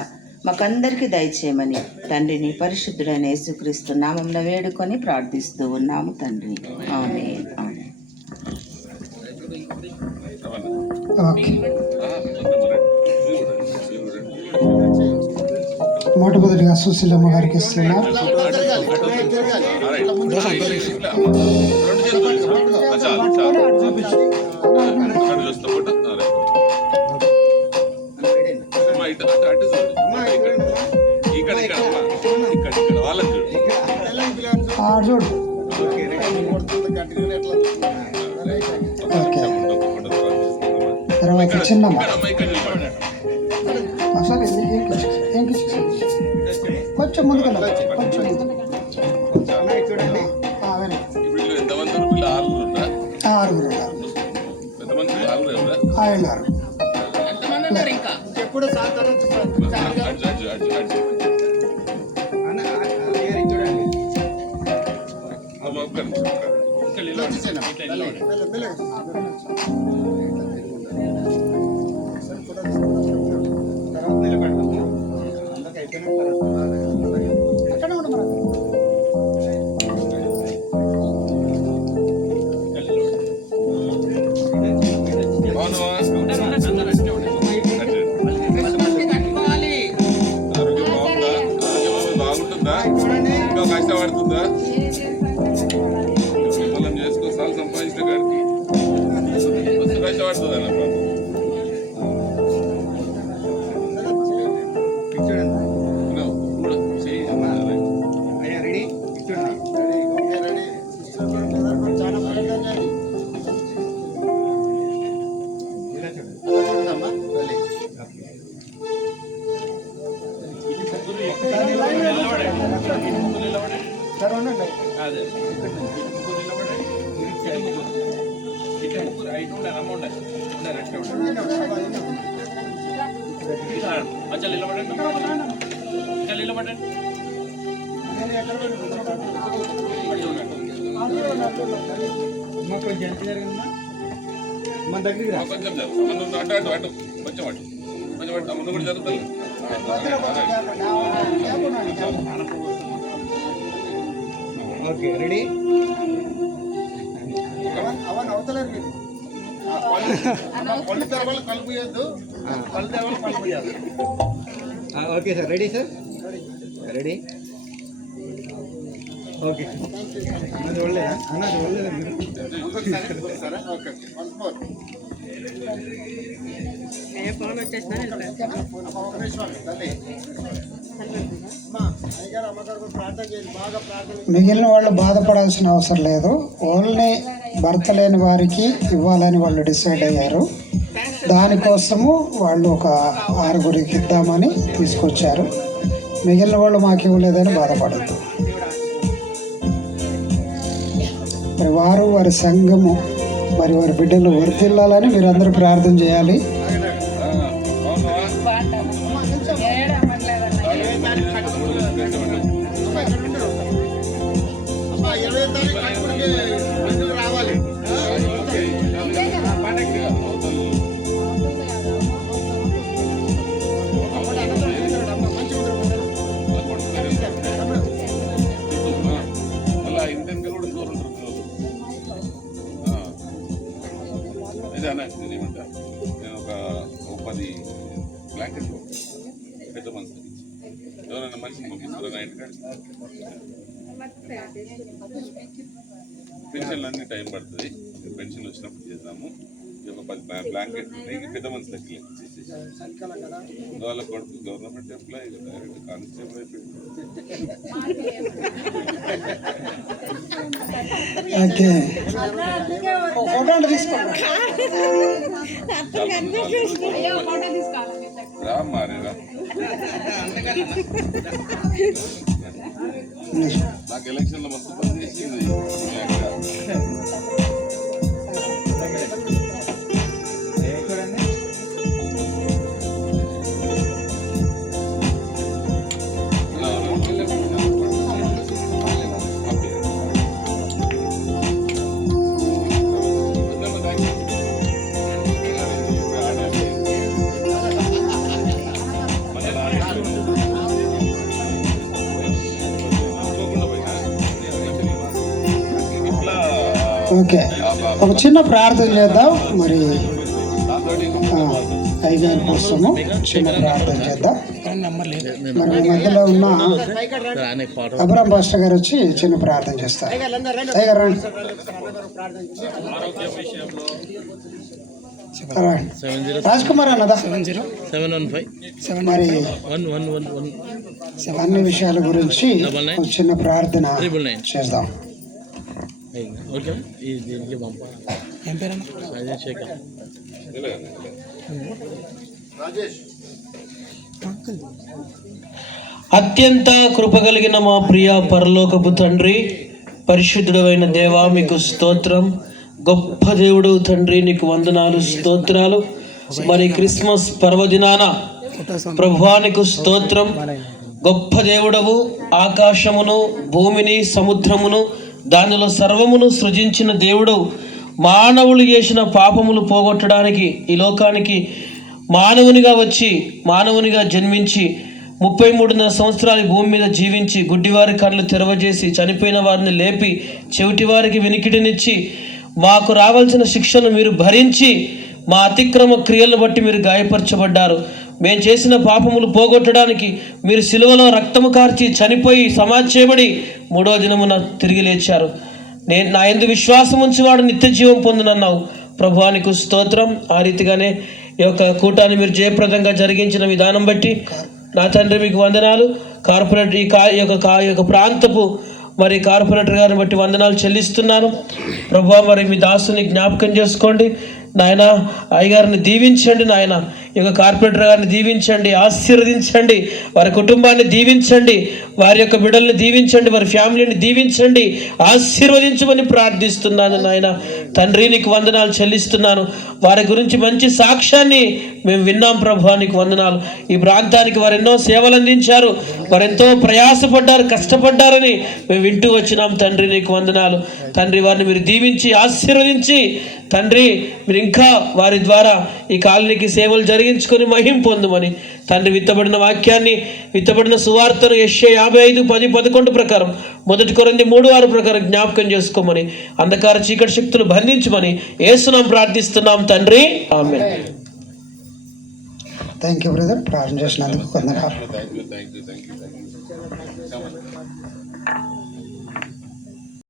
మాకందరికీ దయచేయమని తండ్రిని పరిశుద్ధుడైన యేసుక్రీస్తు నామమున వేడుకొని ప్రార్థిస్తూ ఉన్నాము తండ్రి. ఆమేన్. ఆమేన్. ఓకే, మొట్టమొదటిగా సుశీలమ్మ గారికి ఇస్తున్నారు. చూడు. ఓకే, తర్వాత చిన్నమ్మ అసలు ఏం కొంచెం ముందుకు కొంచెం ఆరుగురు ఉన్నారు. కష్టపడుతుందా మనం చేసుకోసారి సంపాదించిన కాడికి కష్టపడుతుంది అన్న మన దగ్గరికి కొంచెం అటు అటు అటు కొంచెం అటు కొంచెం అటు ముందు కూడా జరుగుతుంది. Okay, ready. Okay sir, ready sir, ready. Okay, అన్నది ఒళ్ళేదా, అన్నది ఒళ్ళేదా మీరు? మిగిలిన వాళ్ళు బాధపడాల్సిన అవసరం లేదు. ఓన్లీ భర్త లేని వారికి ఇవ్వాలని వాళ్ళు డిసైడ్ అయ్యారు. దానికోసము వాళ్ళు ఒక 6గురికి ఇద్దామని తీసుకొచ్చారు. మిగిలిన వాళ్ళు మాకు ఇవ్వలేదని బాధపడద్దు. మరి వారు, వారి సంఘము, మరి వారి బిడ్డలు వర్ధిల్లాలని మీరందరూ ప్రార్థన చేయాలి. నేను ఒక 10 బ్లాంకెట్ పెద్ద మనసు ఎవరైనా మనిషిని పంపిస్తారా నైట్ పెన్షన్లు అన్ని టైం పడుతుంది. పెన్షన్లు వచ్చినప్పుడు చేద్దాము. ఒక 10 బ్లాంకెట్ పెద్ద మనసు లెక్క వాళ్ళ కొడుకు గవర్నమెంట్ ఎంప్లాయీ డైరెక్ట్ కానిస్టేబుల్ అయిపోయింది. ఓకే, మారేరా నాకు ఎలక్షన్లో మస్తు పని చేసింది. ఓకే, ఒక చిన్న ప్రార్థన చేద్దాం. మరి అయ్యగారి కోసము చిన్న ప్రార్థన చేద్దాం. మరి మీ మధ్యలో ఉన్న అబ్రాం పాస్టర్ గారు వచ్చి చిన్న ప్రార్థన చేస్తారు. అయ్యగారు రండి. రాజ్ కుమార్ అన్నదా మరి అన్ని విషయాల గురించి ఒక చిన్న ప్రార్థన చేద్దాం. అత్యంత కృపగలిగిన మా ప్రియ పరలోకపు తండ్రి, పరిశుద్ధుడైన దేవా మీకు స్తోత్రం. గొప్ప దేవుడు తండ్రి, నీకు వందనాలు, స్తోత్రాలు. మరి క్రిస్మస్ పర్వదినాన ప్రభువా నీకు స్తోత్రం. గొప్ప దేవుడవు, ఆకాశమును, భూమిని, సముద్రమును, దానిలో సర్వమును సృజించిన దేవుడు మానవులు చేసిన పాపములు పోగొట్టడానికి ఈ లోకానికి మానవునిగా వచ్చి, మానవునిగా జన్మించి 33.5 సంవత్సరాలు భూమి మీద జీవించి, గుడ్డివారి కళ్ళు తెరవజేసి, చనిపోయిన వారిని లేపి, చెవిటి వారికి వినికిడినిచ్చి, మాకు రావాల్సిన శిక్షను మీరు భరించి, మా అతిక్రమ క్రియలను బట్టి మీరు గాయపరచబడ్డారు. మేము చేసిన పాపములు పోగొట్టడానికి మీరు సిలువలో రక్తము కార్చి చనిపోయి సమాధి చేయబడి 3వ దినమున తిరిగి లేచారు. నా యందు విశ్వాసం ఉంచేవాడు నిత్య జీవం పొందునన్నావు. ప్రభువానికి స్తోత్రం. ఆ రీతిగానే ఈ యొక్క కూటాన్ని మీరు జయప్రదంగా జరిగించిన విధానం బట్టి నా తండ్రి మీకు వందనాలు. కార్పొరేటర్ ఈ యొక్క ప్రాంతపు మరి కార్పొరేటర్ గారిని బట్టి వందనాలు చెల్లిస్తున్నాను. ప్రభువా మరి మీ దాసుని జ్ఞాపకం చేసుకోండి నాయన. అయ్యగారిని దీవించండి నాయన. ఈ యొక్క కార్పొరేటర్ గారిని దీవించండి, ఆశీర్వదించండి, వారి కుటుంబాన్ని దీవించండి, వారి యొక్క బిడ్డల్ని దీవించండి, వారి ఫ్యామిలీని దీవించండి, ఆశీర్వదించమని ప్రార్థిస్తున్నాను నాయన. తండ్రి నీకు వందనాలు చెల్లిస్తున్నాను. వారి గురించి మంచి సాక్ష్యాన్ని మేము విన్నాం ప్రభువా, నీకు వందనాలు. ఈ ప్రాంతానికి వారు ఎన్నో సేవలు అందించారు, వారు ఎంతో ప్రయాసపడ్డారు, కష్టపడ్డారని మేము వింటూ వచ్చినాం. తండ్రి నీకు వందనాలు. తండ్రి వారిని మీరు దీవించి ఆశీర్వదించి తండ్రి మీరు ఇంకా వారి ద్వారా ఈ కాలనీకి సేవలు జరిగించుకొని మహిం పొందుమని తండ్రి విత్తబడిన వాక్యాన్ని, విత్తబడిన సువార్తను యెషయా 55:10-11 ప్రకారం, 1 కొరింథీ 3:6 ప్రకారం జ్ఞాపకం చేసుకోమని, అంధకార చీకటి శక్తులు బంధించమని యేసునామమున ప్రార్థిస్తున్నాం తండ్రి, ఆమేన్. థ్యాంక్ యూ బ్రదర్, ప్రార్థన చేసినందుకు వందనాలు.